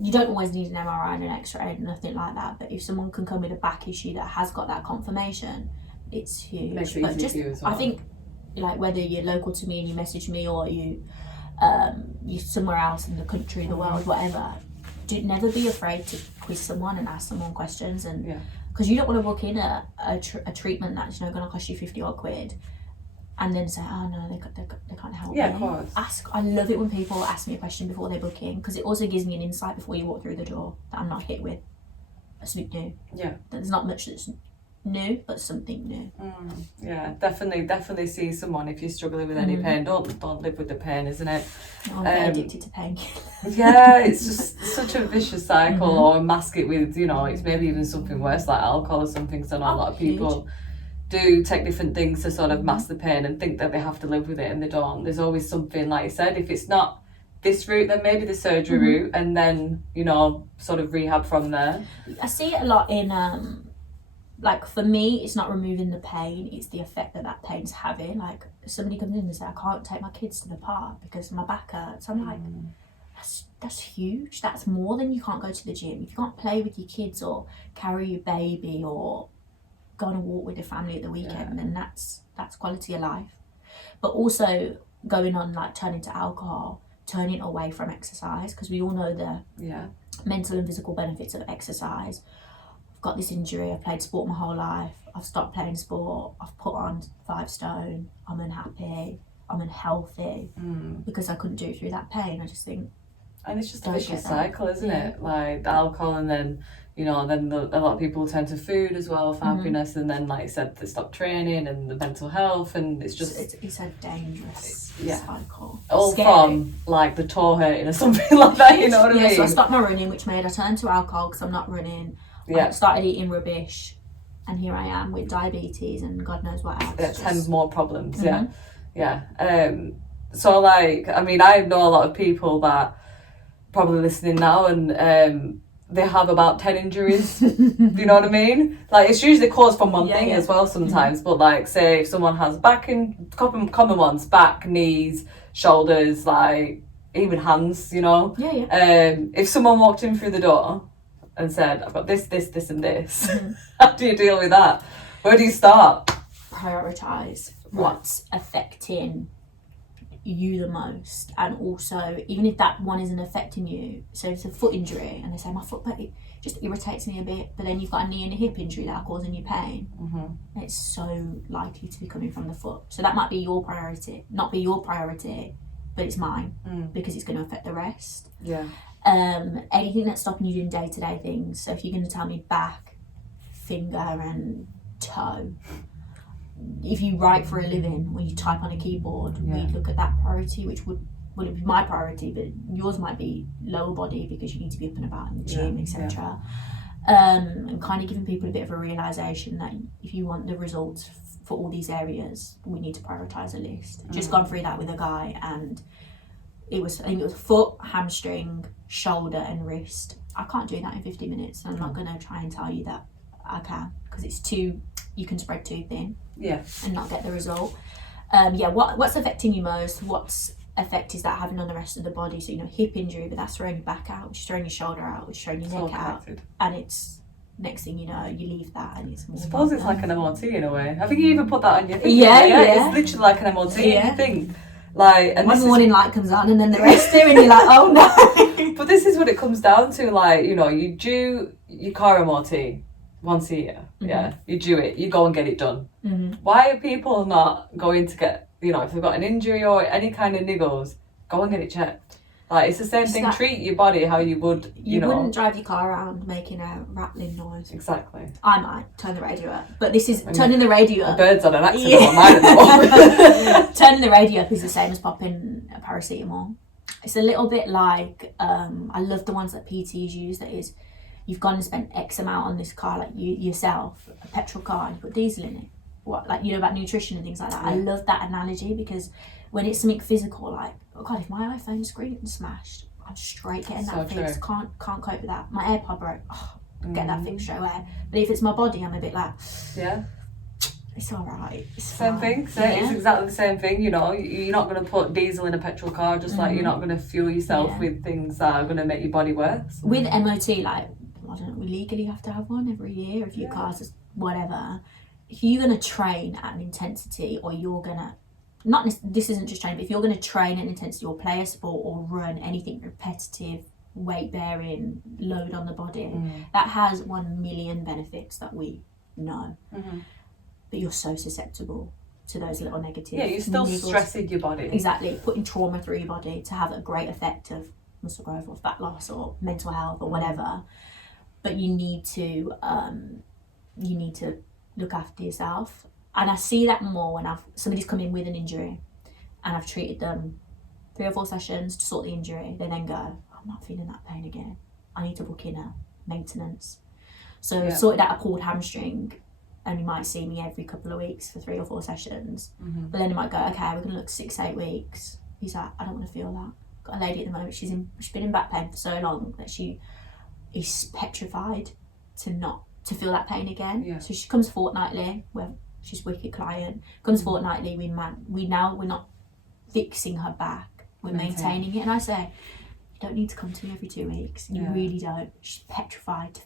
you don't always need an MRI and an X-ray and nothing like that, but if someone can come with a back issue that has got that confirmation, it's huge. Makes it easy for you as well. I think, like, whether you're local to me and you message me or you're somewhere else in the country, the world, whatever, never be afraid to quiz someone and ask someone questions, and because you don't want to book in a treatment that's, you know, going to cost you 50 odd quid and then say, oh no, they can't help me. Of course. I love it when people ask me a question before they book in, because it also gives me an insight before you walk through the door that I'm not hit with something new. There's not much that's new, but something new. Definitely see someone if you're struggling with any pain. Don't live with the pain, isn't it? I'm addicted to pain. It's just such a vicious cycle. Or mask it with, you know, it's maybe even something worse like alcohol or something. So I know a lot of people do take different things to sort of mask the pain and think that they have to live with it, and they don't. There's always something, like you said, if it's not this route, then maybe the surgery route, and then, you know, sort of rehab from there. I see it a lot in like, for me, it's not removing the pain, it's the effect that pain's having. Like, somebody comes in and says, I can't take my kids to the park because my back hurts. I'm like, that's huge. That's more than you can't go to the gym. If you can't play with your kids or carry your baby or go on a walk with your family at the weekend, then that's quality of life. But also going on, like, turning to alcohol, turning away from exercise, because we all know the mental and physical benefits of exercise. Got this injury, I've played sport my whole life, I've stopped playing sport, I've put on 5 stone, I'm unhappy, I'm unhealthy, because I couldn't do it through that pain. I just think, and it's just a vicious cycle, isn't it? Like, the alcohol, and then, you know, then a lot of people turn to food as well for happiness, and then, like you said, they stop training, and the mental health, and it's just it's a dangerous cycle. All from, like, the toe hurting or something like that, you know what I mean? So I stopped my running, which made I turned to alcohol because I'm not running. I started eating rubbish, and here I am with diabetes and God knows what else. 10 more problems. So, like, I mean, I know a lot of people that probably listening now, and they have about 10 injuries. Do you know what I mean? Like, it's usually caused from one thing as well sometimes, but, like, say if someone has common ones, back, knees, shoulders, like, even hands, you know? If someone walked in through the door and said, I've got this, and this, how do you deal with that? Where do you start? Prioritise what's affecting you the most, and also, even if that one isn't affecting you, so it's a foot injury and they say, my foot, but it just irritates me a bit, but then you've got a knee and a hip injury that are causing you pain, it's so likely to be coming from the foot. So that might be your priority, not be your priority, but it's mine, because it's going to affect the rest. Anything that's stopping you doing day-to-day things. So if you're going to tell me back, finger and toe, if you write for a living, when you type on a keyboard, we look at that priority, which would be my priority, but yours might be lower body because you need to be up and about in the gym, etc. And kind of giving people a bit of a realisation that if you want the results for all these areas, we need to prioritise a list. Just gone through that with a guy, and I think it was foot, hamstring, shoulder and wrist. I can't do that in 50 minutes. I'm not going to try and tell you that I can, because it's you can spread too thin and not get the result. What's affecting you most? What's effect is that having on the rest of the body? So, you know, hip injury, but that's throwing your back out, which is throwing your shoulder out, which is throwing your neck out. And it's, next thing you know, you leave that and it's more. I suppose it's like an MOT in a way. I think you even put that on your thing. It's literally like an MOT. You think, like, and one warning light comes on and then the rest do, and you're like, oh no. But this is what it comes down to, like, you know, you do your car MOT, once a year. Mhm. Yeah, you do it. You go and get it done. Mhm. Why are people not going to get, you know, if they've got an injury or any kind of niggles, go and get it checked. Like, it's the same thing. Treat your body how you would, you know. Wouldn't drive your car around making a rattling noise. Exactly. I might turn the radio up, but this is turning the radio up. The bird's on an accident on mine at the moment. Turning the radio up is the same as popping a paracetamol. It's a little bit like, I love the ones that PTs use. That is, you've gone and spent X amount on this car, like you yourself, a petrol car, and you put diesel in it. What, like, you know, about nutrition and things like that. Yeah. I love that analogy, because when it's something physical, like, oh God, if my iPhone screen smashed, I'm straight getting that fixed. Can't cope with that. My AirPod broke. Oh, get that fixed straight away. But if it's my body, I'm a bit like, yeah, it's all right. It's same thing. So it's exactly the same thing. You know, you're not going to put diesel in a petrol car, just like you're not going to fuel yourself with things that are going to make your body worse. With MOT, like, I don't know, we legally have to have one every year if your car's just whatever. If you're going to train at an intensity, or you're going to, this isn't just training, but if you're going to train at an intensity or play a sport or run anything repetitive, weight bearing, load on the body, that has 1 million benefits that we know. But you're so susceptible to those little negative. Yeah, you're still stressing your body. Exactly, putting trauma through your body to have a great effect of muscle growth or fat loss or mental health or whatever. But you need to look after yourself. And I see that more when somebody's come in with an injury and I've treated them 3 or 4 sessions to sort the injury. They then go, I'm not feeling that pain again. I need to book in a maintenance. So sorted out a pulled hamstring, and you might see me every couple of weeks for 3 or 4 sessions. But then you might go, okay, we're going to look 6-8 weeks. He's like, I don't want to feel that. Got a lady at the moment, she's been in back pain for so long that she is petrified to feel that pain again. Yeah. So she comes fortnightly. She's a wicked client. Comes fortnightly. We're not fixing her back. We're maintaining it. And I say, you don't need to come to me every 2 weeks. You really don't. She's petrified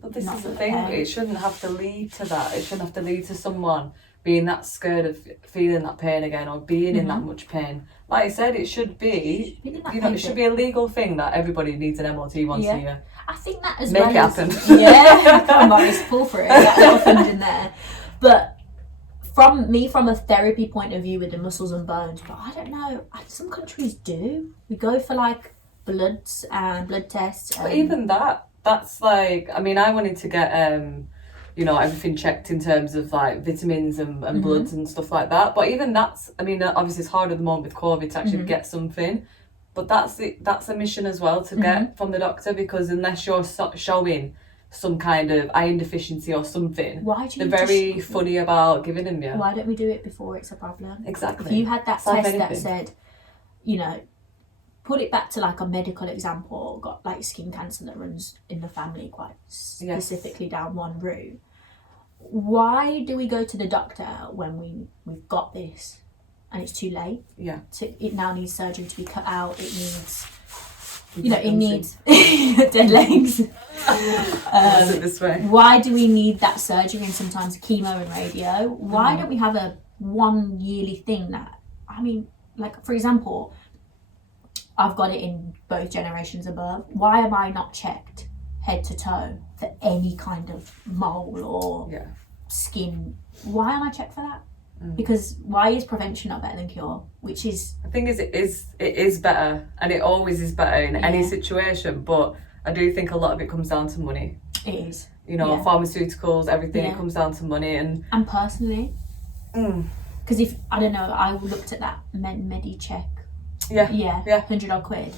But this is the thing. It shouldn't have to lead to that. It shouldn't have to lead to someone being that scared of feeling that pain again, or being in that much pain. Like I said, it should be, it should be a legal thing that everybody needs an MOT once a year. I think that as Make well it happen. Yeah, come on, Maurice, pull for it. That little fund in there. But from a therapy point of view with the muscles and bones, but I don't know. Some countries do. We go for like bloods and blood tests. But even that's like, I mean, I wanted to get everything checked in terms of like vitamins and bloods and stuff like that. But even that's, I mean, obviously it's hard at the moment with COVID to actually get something. But that's a mission as well to get from the doctor, because unless you're showing some kind of iron deficiency or something, they're very funny about giving them you. Why don't we do it before it's a problem? Exactly. If you had that test that said, put it back to like a medical example, got like skin cancer that runs in the family quite specifically down one route, why do we go to the doctor when we've got this and it's too late? Yeah. It now needs surgery to be cut out. It needs, it needs dead legs. This way. Why do we need that surgery and sometimes chemo and radio? Why don't we have a 1 yearly thing that, I mean, like for example, I've got it in both generations above. Why am I not checked head to toe for any kind of mole or skin? Why am I checked for that? Because why is prevention not better than cure? Which is, the thing is, it is better, and it always is better in any situation. But I do think a lot of it comes down to money. It is. Pharmaceuticals, everything. It comes down to money and personally, because if I don't know, I looked at that Medicheck. Yeah. 100 odd quid.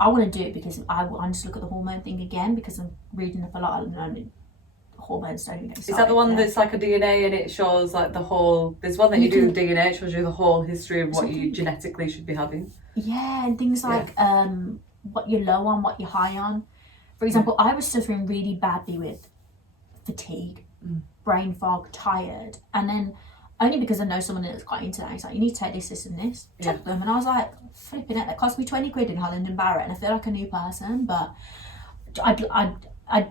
I want to do it because I just look at the hormone thing again, because I'm reading up a lot on hormones. Don't get started. Is that the one that's like a DNA and it shows like the whole? There's one that you do with DNA. It shows you the whole history of what you genetically should be having. Yeah, and things like what you're low on, what you're high on. For example, I was suffering really badly with fatigue, brain fog, tired, and then only because I know someone that's quite into that, he's like, you need to take this and this. Took them, and I was like, flipping it, that cost me 20 quid in Holland and Barrett, and I feel like a new person. But I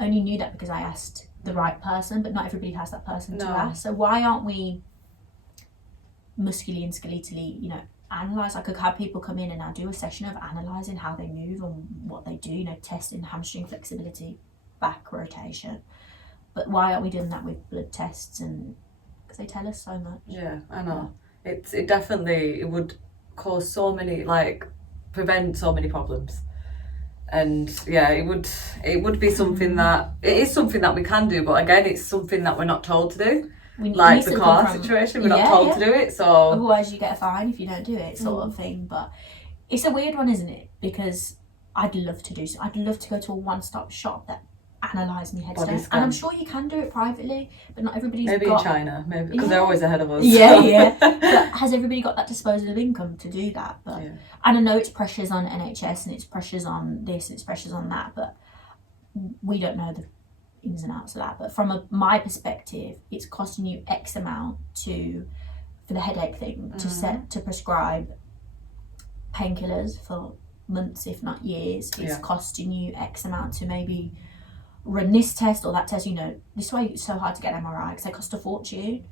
only knew that because I asked the right person, but not everybody has that person to ask. So why aren't we muscularly and skeletally, analyse? I could have people come in and I'll do a session of analysing how they move and what they do, testing hamstring flexibility, back rotation. But why aren't we doing that with blood tests? And because they tell us so much. Yeah, I know. It definitely, it would cause so many, like, prevent so many problems. And yeah, it would be something that, it is something that we can do, but again, it's something that we're not told to do. Like the car situation, we're not told to do it, so otherwise you get a fine if you don't do it, sort of thing. But it's a weird one, isn't it? Because I'd love to go to a one-stop shop that analyse my head scan. And I'm sure you can do it privately, but not everybody's maybe got... in China, maybe, because they're always ahead of us. Yeah. But has everybody got that disposable income to do that? But and I know it's pressures on NHS and it's pressures on this and it's pressures on that, but we don't know the ins and outs of that. But from my perspective, it's costing you X amount for the headache thing to prescribe painkillers for months, if not years. It's costing you X amount to maybe run this test or that test. You know, this is why it's so hard to get an MRI, because they cost a fortune.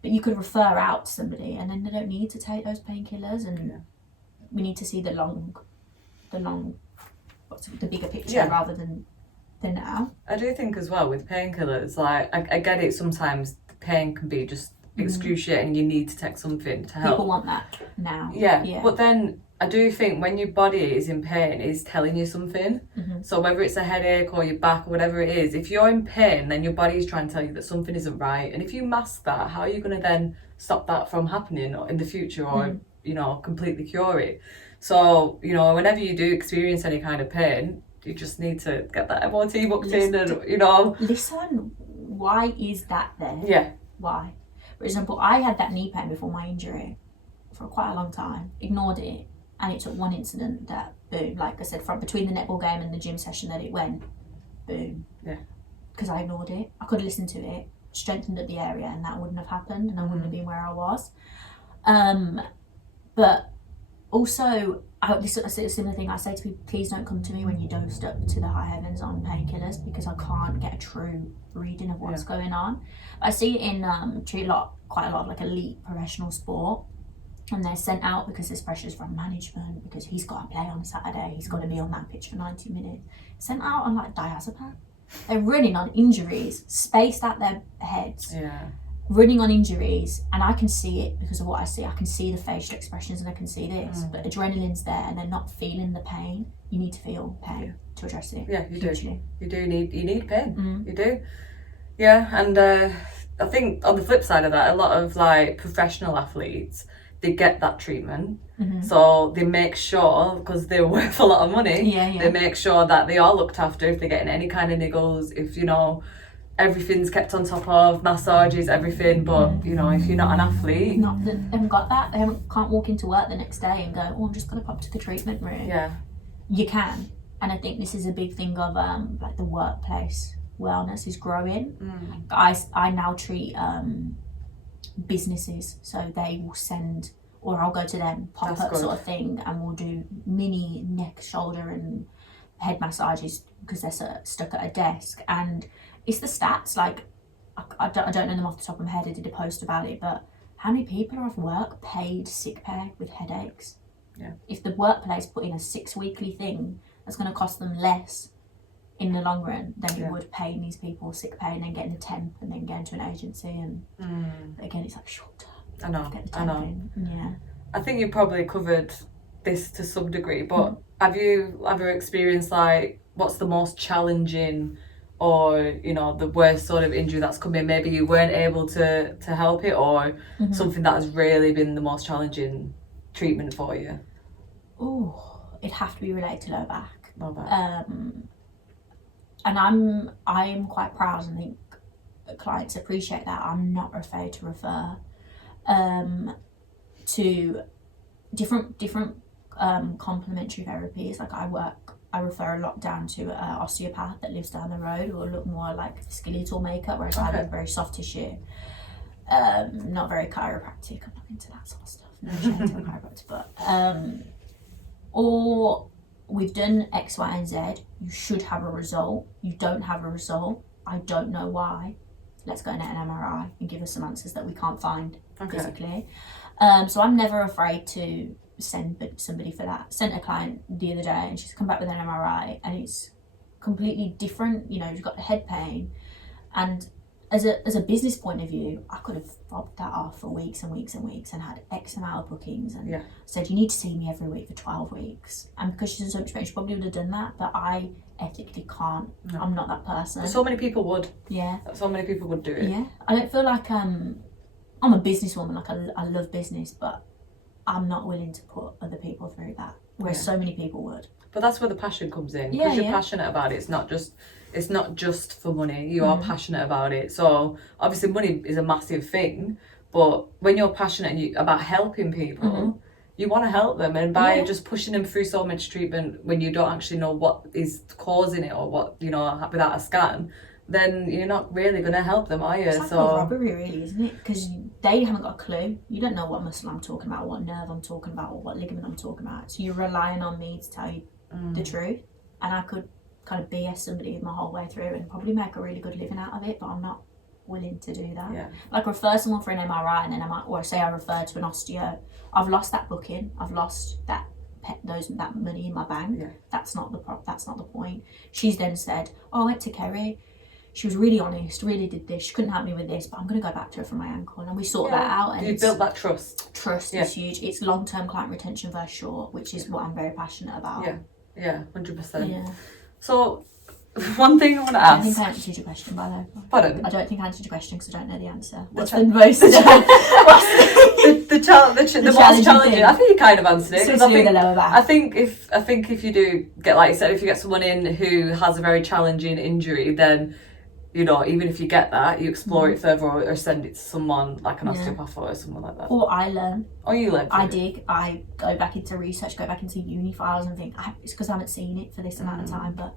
But you could refer out to somebody and then they don't need to take those painkillers, and we need to see the bigger picture rather than now. I do think as well with painkillers, like I get it, sometimes the pain can be just excruciating, you need to take something to help. People want that now. Yeah. But then I do think when your body is in pain, it's telling you something. So whether it's a headache or your back or whatever it is, if you're in pain, then your body is trying to tell you that something isn't right. And if you mask that, how are you going to then stop that from happening in the future, or you know, completely cure it? So, you know, whenever you do experience any kind of pain, you just need to get that MOT booked in, and you know. Listen, why is that there? Yeah. Why? For example, I had that knee pain before my injury for quite a long time, ignored it, and it took one incident that, boom, like I said, from between the netball game and the gym session that it went, boom. Yeah. Because I ignored it. I could have listened to it, strengthened up the area, and that wouldn't have happened, and I wouldn't have been where I was. But also, this is a similar thing I say to people: please don't come to me when you dosed up to the high heavens on painkillers, because I can't get a true reading of what's going on. I see it in quite a lot of like elite professional sport, and they're sent out because there's pressures from management, because he's got to play on Saturday, he's got to be on that pitch for 90 minutes. Sent out on like diazepam. They're running on injuries, spaced out their heads. Yeah. Running on injuries, and I can see it because of what I see. I can see the facial expressions and I can see this, but adrenaline's there and they're not feeling the pain. You need to feel pain to address it. Yeah, you do. You need pain. You do. Yeah, and I think on the flip side of that, a lot of like professional athletes, they get that treatment, so they make sure, because they're worth a lot of money, they make sure that they are looked after if they're getting any kind of niggles, if you know, everything's kept on top of, massages, everything. But you know, if you're not an athlete, they haven't got that. They can't walk into work the next day and go, oh, I'm just gonna pop to the treatment room. Yeah, you can. And I think this is a big thing of like the workplace wellness is growing. I now treat businesses, so they will send, or I'll go to them, pop up sort of thing, and we'll do mini neck, shoulder and head massages because they're stuck at a desk. And it's the stats, like I don't know them off the top of my head. I did a post about it, but how many people are off work paid sick pay with headaches? Yeah. If the workplace put in a 6 weekly thing, that's going to cost them less in the long run than you would paying these people sick pay and then getting a temp and then going to an agency. And but again, it's like short term. I know. Yeah. I think you probably covered this to some degree, but have you ever experienced like what's the most challenging, or you know, the worst sort of injury that's come in? Maybe you weren't able to help it, or something that has really been the most challenging treatment for you? Oh, it'd have to be related to low back. Low back. And I'm quite proud, and I think clients appreciate that. I'm not afraid to refer to different complementary therapies. Like I refer a lot down to an osteopath that lives down the road, or look more like skeletal makeup, whereas I look very soft tissue. Not very chiropractic. I'm not into that sort of stuff. No shade to a chiropractor, but or we've done X, Y, and Z. You should have a result. You don't have a result. I don't know why. Let's go and get an MRI and give us some answers that we can't find physically. So I'm never afraid to send somebody for that. Sent a client the other day and she's come back with an MRI and it's completely different. You know, you've got head pain, and as a business point of view, I could have fobbed that off for weeks and weeks and weeks and had X amount of bookings and said, you need to see me every week for 12 weeks. And because she's in so much pain, she probably would have done that, but I ethically can't. No. I'm not that person. So many people would. Yeah. So many people would do it. Yeah. I don't feel like I'm a businesswoman, like I love business, but I'm not willing to put other people through that, whereas so many people would. But that's where the passion comes in, because you're passionate about it. It's not just for money. You are passionate about it. So obviously money is a massive thing, but when you're passionate about helping people, you want to help them, and by just pushing them through so much treatment when you don't actually know what is causing it or what, you know, without a scan, then you're not really going to help them, are you? It's like a robbery, really, isn't it? Because they haven't got a clue. You don't know what muscle I'm talking about, what nerve I'm talking about, or what ligament I'm talking about. So you're relying on me to tell you the truth, and I could kind of BS somebody my whole way through and probably make a really good living out of it, but I'm not willing to do that. Yeah. Like refer someone for an MRI and then or say I refer to an osteo. I've lost that booking. I've lost that money in my bank. Yeah. That's not the point. She's then said, "Oh, I went to Kerry. She was really honest, really did this. She couldn't help me with this, but I'm going to go back to her for my ankle." And we sort that out. And you built that trust. Trust is huge. It's long-term client retention versus short, which is what I'm very passionate about. Yeah, 100%. Yeah. So, one thing I want to ask. I don't think I answered your question, by the way. Pardon? I don't think I answered your question because I don't know the answer. What's the most the most challenging? I think you kind of answered it. I think if you do get, like you said, if you get someone in who has a very challenging injury, then, you know, even if you get that, you explore it further or send it to someone like an osteopath or someone like that. Or I learn. Oh, you learn. I dig. I go back into research, go back into uni files and think, it's because I haven't seen it for this amount of time. But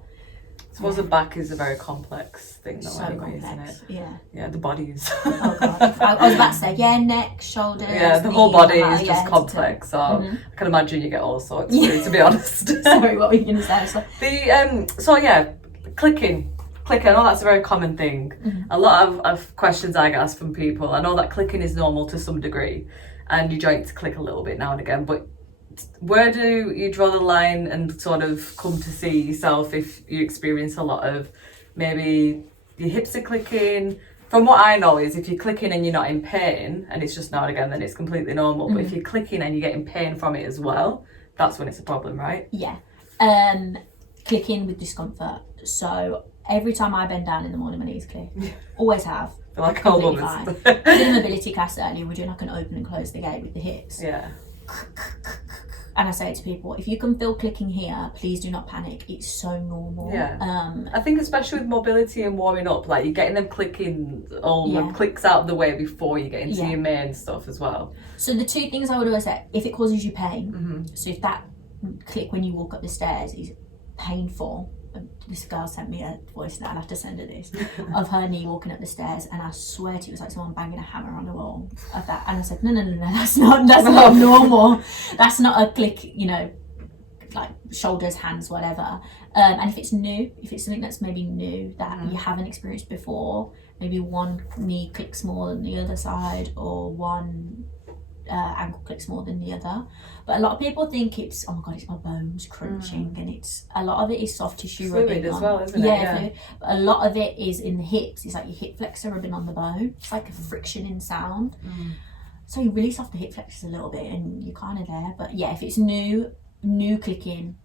I suppose the back is a very complex thing, though, so anyway, complex, isn't it? Yeah, the body is. Oh, God. I was about to say, neck, shoulders. Yeah, the whole body is just complex. So I can imagine you get all sorts through, to be honest. Sorry, what were you going to say? Clicking. I know that's a very common thing. A lot of questions I get asked from people. I know that clicking is normal to some degree, and your joints click a little bit now and again, but where do you draw the line and sort of come to see yourself if you experience a lot of maybe your hips are clicking? From what I know is if you're clicking and you're not in pain and it's just now and again, then it's completely normal. But if you're clicking and you're getting pain from it as well, that's when it's a problem, right? Yeah. Clicking with discomfort. So every time I bend down in the morning, my knees click. Always have. They're like all fine. We did a mobility class earlier. We're doing like an open and close the gate with the hips. Yeah. And I say to people, if you can feel clicking here, please do not panic. It's so normal. Yeah. I think especially with mobility and warming up, like you're getting them clicking, all the clicks out of the way before you get into your main stuff as well. So the two things I would always say, if it causes you pain, so if that click when you walk up the stairs is painful, this girl sent me a voice note, I'll have to send her this, of her knee walking up the stairs, and I swear to you, it was like someone banging a hammer on the wall of that. And I said, no, that's not normal. That's not a click, you know, like shoulders, hands, whatever. And if it's new, if it's something that's maybe new that you haven't experienced before, maybe one knee clicks more than the other side, or one ankle clicks more than the other. But a lot of people think it's, oh my god, it's my bones crunching, and it's a lot of it is soft tissue rubbing as well, isn't it? Yeah. But a lot of it is in the hips. It's like your hip flexor rubbing on the bone. It's like a friction in sound. So you release off the hip flexors a little bit, and you're kind of there. But yeah, if it's new clicking,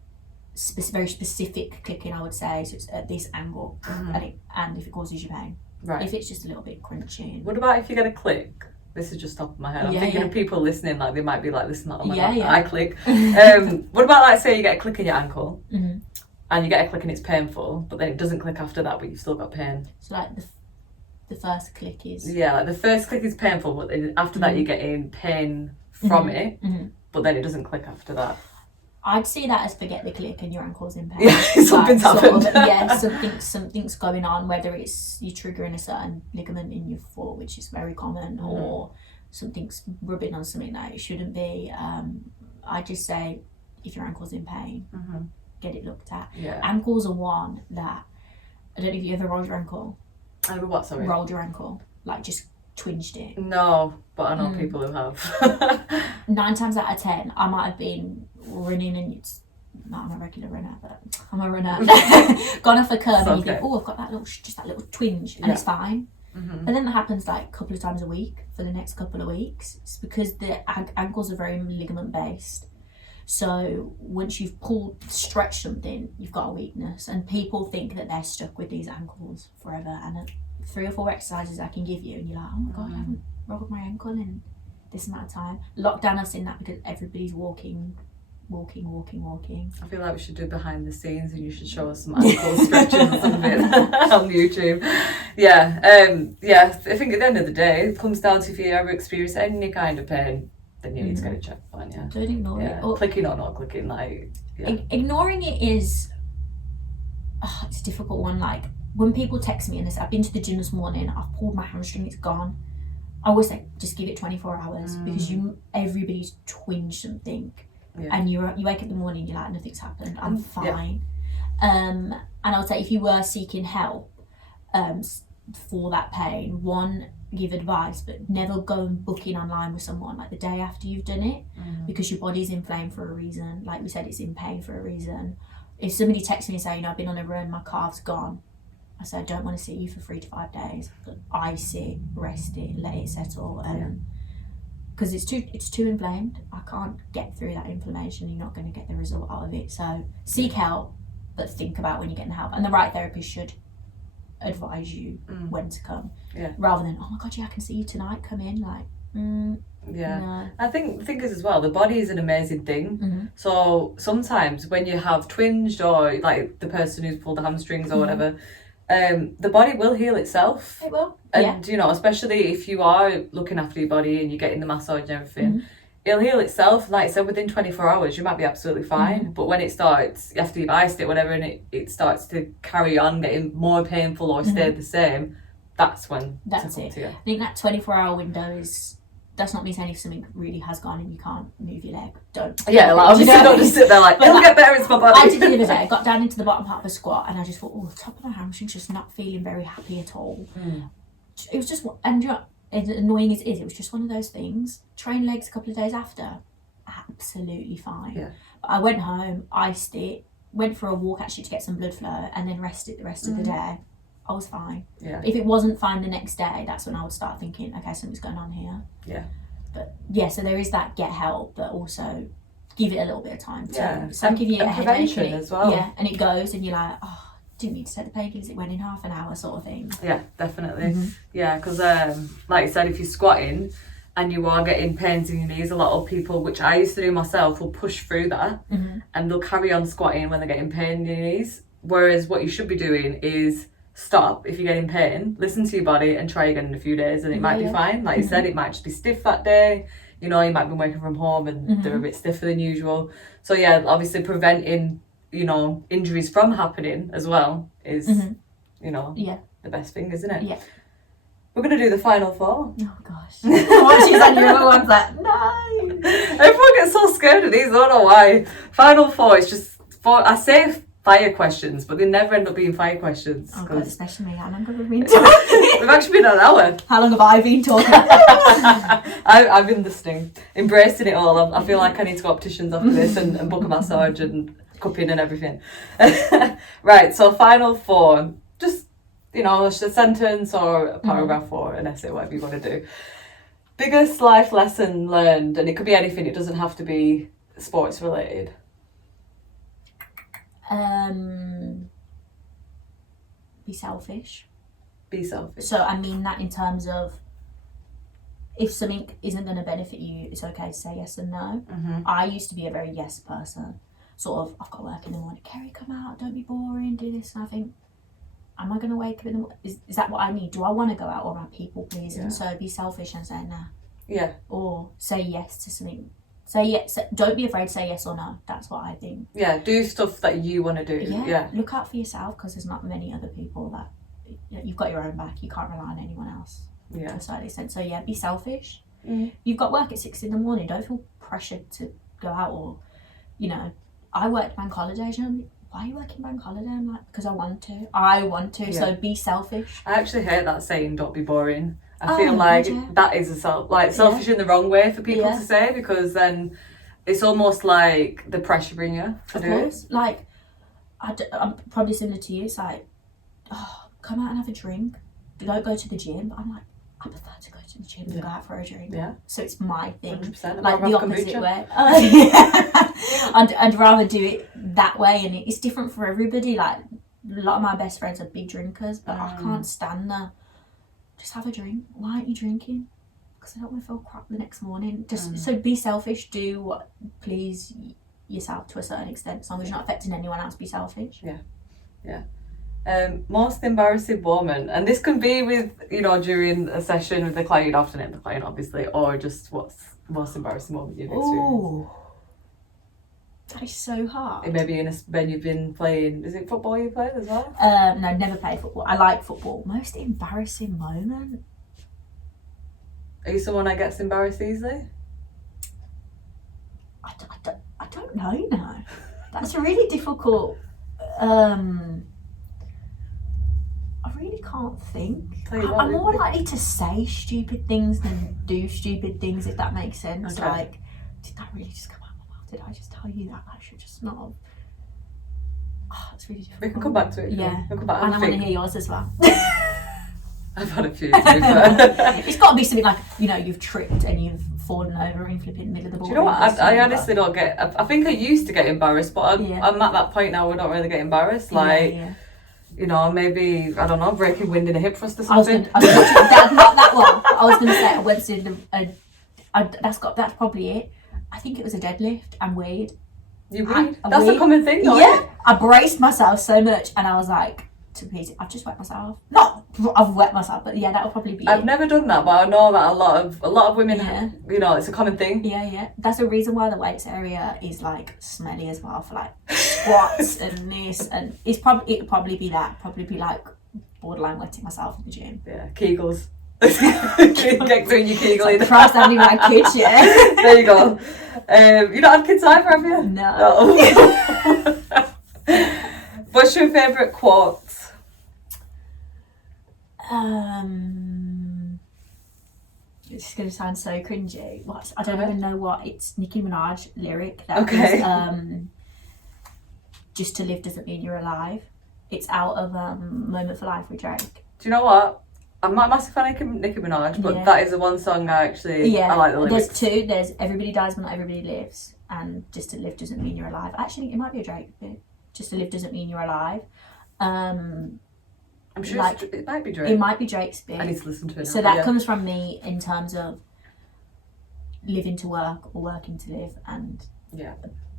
very specific clicking, I would say, so it's at this angle, and if it causes you pain. Right. If it's just a little bit crunchy. What about if you get a click? This is just top of my head. I'm thinking of people listening, like they might be like, this is not on my I click. What about, like, say you get a click in your ankle and you get a click and it's painful, but then it doesn't click after that, but you've still got pain. So like the first click is... Yeah, like the first click is painful, but then after that you're getting pain from it, but then it doesn't click after that. I'd see that as forget the click and your ankle's in pain. Yeah, something's happened. Something's going on, whether it's you triggering a certain ligament in your foot, which is very common, or something's rubbing on something that it shouldn't be. I just say, if your ankle's in pain, get it looked at. Yeah. Ankles are one that, I don't know if you ever rolled your ankle. Ever what, sorry? Rolled your ankle, like just twinged it. No, but I know people who have. 9 times out of 10, I might have been running and I'm a regular runner, but I'm a runner. Gone off a curve and you think, oh, I've got that little twinge, and it's fine. Mm-hmm. But then that happens like a couple of times a week for the next couple of weeks. It's because the ankles are very ligament based. So once you've stretched something, you've got a weakness, and people think that they're stuck with these ankles forever. And 3 or 4 exercises I can give you, and you're like, oh my god, I haven't rolled my ankle in this amount of time. Lockdown, I've seen that because everybody's walking. I feel like we should do behind the scenes, and you should show us some ankle stretches or something on YouTube. Yeah, I think at the end of the day, it comes down to if you ever experience any kind of pain, then you need to get it checked on, yeah. Don't ignore it. Or clicking or not clicking, like, yeah. Ignoring it is, it's a difficult one. Like, when people text me and they say, I've been to the gym this morning, I've pulled my hamstring, it's gone. I always say, just give it 24 hours because everybody's twinged something. Yeah. And you wake up in the morning, you're like, nothing's happened, I'm fine. And I would say if you were seeking help for that pain, one, give advice, but never go and book in online with someone like the day after you've done it, because your body's inflamed for a reason. Like we said, it's in pain for a reason. If somebody texts me and say, I've been on a run, my calf's gone, I say, I don't want to see you for 3 to 5 days. But ice it, rest it, let it settle, because it's too inflamed. I can't get through that inflammation. You're not going to get the result out of it. So seek help, but think about when you're getting help. And the right therapist should advise you when to come, rather than, oh my god, I can see you tonight, come in. Like, no. I think the thing is as well, the body is an amazing thing. So sometimes when you have twinged, or like the person who's pulled the hamstrings or whatever, the body will heal itself. It will. And especially if you are looking after your body and you're getting the massage and everything, it'll heal itself. Like I said, within 24 hours you might be absolutely fine, but when it starts, after you've iced it, whatever, and it starts to carry on getting more painful or stay the same, that's when that's it. I think that 24-hour window is, that's not me saying if something really has gone and you can't move your leg, don't. Yeah, like obviously don't just sit there like, it'll get better, it's my body. I did the other day, I got down into the bottom part of a squat and I just thought, oh, the top of my hamstring's just not feeling very happy at all. It was just, and as annoying as it is, it was just one of those things. Trained legs a couple of days after, absolutely fine. Yeah. But I went home, iced it, went for a walk actually to get some blood flow, and then rested the rest of the day. I was fine. Yeah. But if it wasn't fine the next day, that's when I would start thinking, okay, something's going on here. Yeah. But yeah, so there is that get help, but also give it a little bit of time. So give you a prevention as well. Yeah, and it goes, and you're like, oh, didn't need to take the painkillers, it went in half an hour, sort of thing. Yeah, definitely. Yeah, because like I said, if you're squatting and you are getting pains in your knees, a lot of people, which I used to do myself, will push through that and they'll carry on squatting when they're getting pain in your knees. Whereas what you should be doing is stop if you're getting pain, listen to your body and try again in a few days, and it might be fine. Like you said, it might just be stiff that day. You might be working from home and they're a bit stiffer than usual. So yeah, obviously preventing injuries from happening as well is the best thing, isn't it? We're going to do the final 4. Oh gosh. Once she's on your other one's like, no. Everyone gets so scared of these, I don't know why. Final 4 is just I say fire questions, but they never end up being fire questions. Oh god, especially me. How long have we been talking? We've actually been an hour. How long have I been talking? I've been listening, embracing it all. I feel like I need to go opticians after this and book a massage and cupping and everything. Right, so final 4, just a sentence or a paragraph or an essay, whatever you want to do. Biggest life lesson learned, and it could be anything, it doesn't have to be sports related. Be selfish. Be selfish. So I mean that in terms of, if something isn't going to benefit you, it's okay to say yes and no. I used to be a very yes person. Sort of, I've got work in the morning. Kerry, come out, don't be boring, do this. And I think, am I going to wake up in the morning? Is that what I need? Do I want to go out, or am I people pleasing? So be selfish and say nah. Yeah. Or say yes to something. Say yes. Don't be afraid to say yes or no. That's what I think. Yeah, do stuff that you want to do. Yeah. Look out for yourself, because there's not many other people that you've got your own back. You can't rely on anyone else. Yeah. To a certain extent. So yeah, be selfish. You've got work at 6 a.m. Don't feel pressured to go out, or I worked bank holidays. Why are you working bank holiday? I'm like, because I want to. So be selfish. I actually hate that saying, don't be boring. I feel like that is selfish in the wrong way for people to say, because then it's almost like the pressuring you to do it. Like, I'm probably similar to you. It's like, oh, come out and have a drink. Don't go to the gym. But I'm like, I prefer to go to the gym than go out for a drink. Yeah. So it's my thing. 100%. Like the opposite kombucha. way. Oh, yeah. I'd rather do it that way, and it's different for everybody. Like, a lot of my best friends are big drinkers, but I can't stand the just have a drink. Why aren't you drinking? Because I don't want to feel crap the next morning. Just so be selfish. Do what please yourself to a certain extent, as long as you're not affecting anyone else. Be selfish. Yeah. Most embarrassing moment, and this can be with, you know, during a session with the client, often in the client obviously, or just what's the most embarrassing moment you've experienced. Ooh, that is so hard. Maybe when you've been playing, is it football you played as well? No, never played football. I like football. Most embarrassing moment. Are you someone that gets embarrassed easily? I don't know now. That's really difficult. I really can't think. I'm more likely to say stupid things than do stupid things, if that makes sense. Okay. Like, did that really just come out of my mouth? Did I just tell you that? I should just not have. Oh, it's really difficult. We can come back to it. Yeah. We'll come back. And I want to hear yours as well. I've had a few, to be fair. It's got to be something like, you know, you've tripped and you've fallen over in flipping the middle of the ball. Do you know what? I honestly don't get. I think I used to get embarrassed, but I'm at that point now where I don't really get embarrassed. Like, you know, maybe, I don't know, breaking wind in a hip thrust or something. Not that one. I was going to say I went to that's probably it. I think it was a deadlift and weighed. You weighed? That's a common thing, though. Yeah. I braced myself so much and I was like, to pieces. I've just wet myself. Not I've wet myself, but yeah, that would probably be I've never done that, but I know that a lot of women, you know, it's a common thing. Yeah. That's the reason why the weights area is like smelly as well, for like squats and this, and it'd probably be like borderline wetting myself in the gym. Yeah, Kegels. Get doing your Kegel. Christ, I haven't even had kids yet. There you go. You not had kids either, have you? No. What's your favourite quote? This is going to sound so cringy. I don't even know what. It's Nicki Minaj lyric. That is, just to live doesn't mean you're alive. It's out of Moment for Life with Drake. Do you know what? I'm not a massive fan of Nicki Minaj, but that is the one song I like the lyrics. There's two. There's Everybody Dies But Not Everybody Lives, and Just to Live Doesn't Mean You're Alive. Actually, it might be a Drake bit. Just to Live Doesn't Mean You're Alive. I'm sure it might be Drake. It might be Drake's bit. I need to listen to it now. So that comes from me in terms of living to work or working to live, and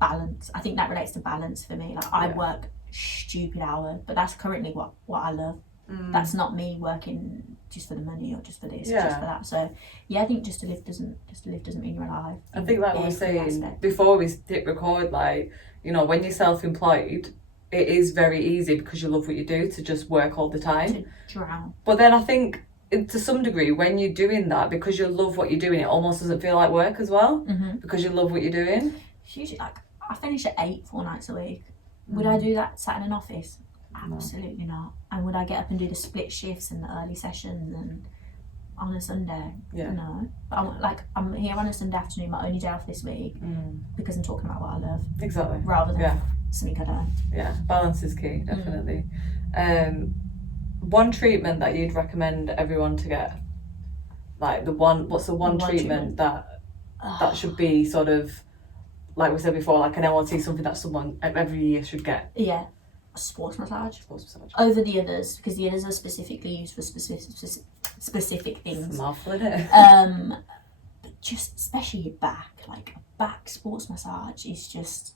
balance. I think that relates to balance for me. Like, I work stupid hours, but that's currently what I love. That's not me working just for the money or just for this, just for that. So I think just to live doesn't mean you're alive. I think like we were saying before we hit record, like, you know, when you're self-employed, it is very easy because you love what you do to just work all the time. To drown. But then I think to some degree when you're doing that, because you love what you're doing, it almost doesn't feel like work as well, because you love what you're doing. Usually, like, I finish at 8 4 nights a week. Would I do that sat in an office? Absolutely not. And would I get up and do the split shifts and the early sessions and on a Sunday? No. But I'm here on a Sunday afternoon, my only day off this week, because I'm talking about what I love. Exactly. Rather than something I don't. Yeah, balance is key, definitely. One treatment that you'd recommend everyone to get? Like what's the one treatment that should be sort of, like we said before, like an MOT, something that someone every year should get? Yeah. Sports massage over the others, because the others are specifically used for specific things. It's a mouthful, isn't it? But just especially your back, like a back sports massage is just.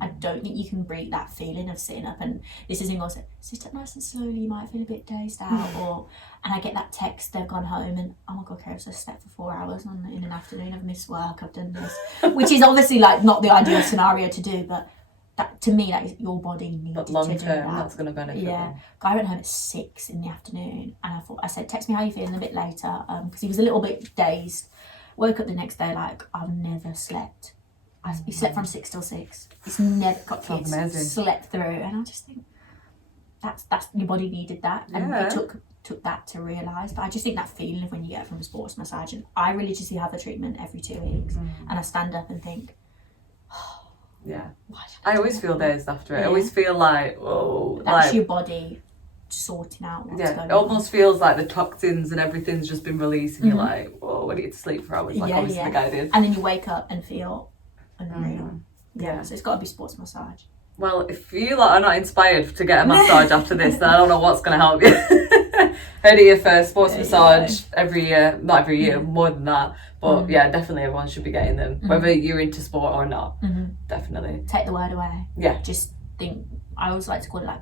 I don't think you can break that feeling of sitting up, and this isn't also sit up nice and slowly. You might feel a bit dazed out, and I get that text they've gone home and, oh my god, Kerry, I've just slept for 4 hours in an afternoon. I've missed work. I've done this, which is obviously like not the ideal scenario to do, but. That, to me, that is your body needed but long to do term, that. that's going to benefit. Yeah, guy went home at 6 in the afternoon, and I said, text me how you're feeling a bit later, because he was a little bit dazed. Woke up the next day like, I've never slept. He slept from 6 till 6. He's never got kids. Slept through, and I just think that's your body needed that, and it took that to realise. But I just think that feeling of when you get it from a sports massage, and I religiously have a treatment every 2 weeks, and I stand up and think, Yeah. Why did I do always that? feel dazed after it. I Yeah. always feel like, oh, That's like, your body sorting out what's yeah, going it almost feels like the toxins and everything's just been released, and you're like, whoa, I need to sleep for hours, like Yeah, obviously yeah. the guy did. And then you wake up and feel unreal. Yeah. So it's got to be sports massage. Well, if you lot are not inspired to get a massage after this, then I don't know what's going to help you. Heard of your first sports massage every year, not every year, more than that. But yeah, definitely everyone should be getting them, whether you're into sport or not. Definitely. Take the word away. Yeah. Just think, I always like to call it like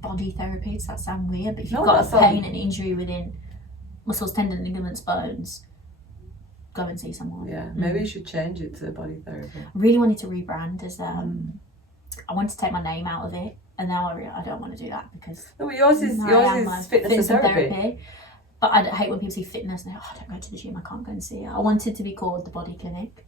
body therapy. Does that sound weird? But if you've No, got that a pain and injury within muscles, tendons, ligaments, bones, go and see someone. Yeah, maybe you should change it to body therapy. I really wanted to rebrand as I wanted to take my name out of it, and now I don't want to do that because No, but yours is fitness and therapy. But I hate when people say fitness and they're like, oh, I don't go to the gym, I can't go and see it. I wanted to be called the Body Clinic.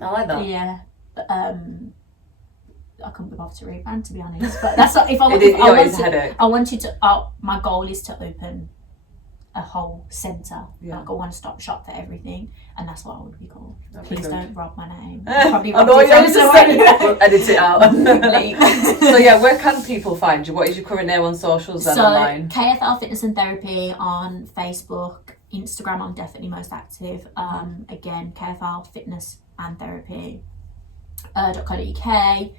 I like that. Yeah, but I couldn't be bothered to rebrand, to be honest. But that's not, if I wanted to. My goal is to open a whole centre, like a one-stop shop for everything, and that's what I would be called. Please don't rob my name. Probably I know what you're saying. We'll edit it out. So yeah, where can people find you? What is your current name on socials and online? KFL Fitness and Therapy on Facebook, Instagram. I'm definitely most active. Again, KFL Fitness and Therapy. .co.uk.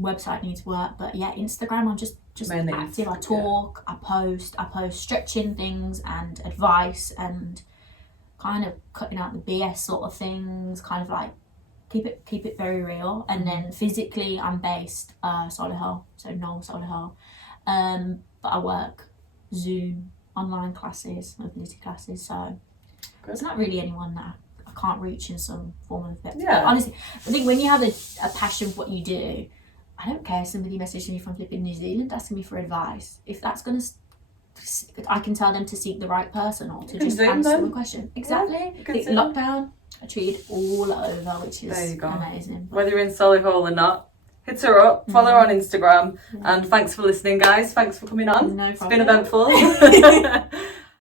Website needs work, but yeah, Instagram. I'm just mainly active. I talk. I post stretching things and advice and kind of cutting out the BS sort of things. Kind of like keep it very real. And then physically, I'm based Solihull, so Knoll Solihull. But I work Zoom online classes, mobility classes. So there's not really anyone that I can't reach in some form of effect. Yeah. But honestly, I think when you have a passion for what you do, I don't care if somebody messaged me from flipping New Zealand asking me for advice. If that's going to, I can tell them to seek the right person or to just answer the question. Exactly. Yeah, lockdown, I treated all over, which is amazing. Whether you're in Solihull or not, hit her up, follow her on Instagram, and thanks for listening, guys. Thanks for coming on. No problem. It's been eventful.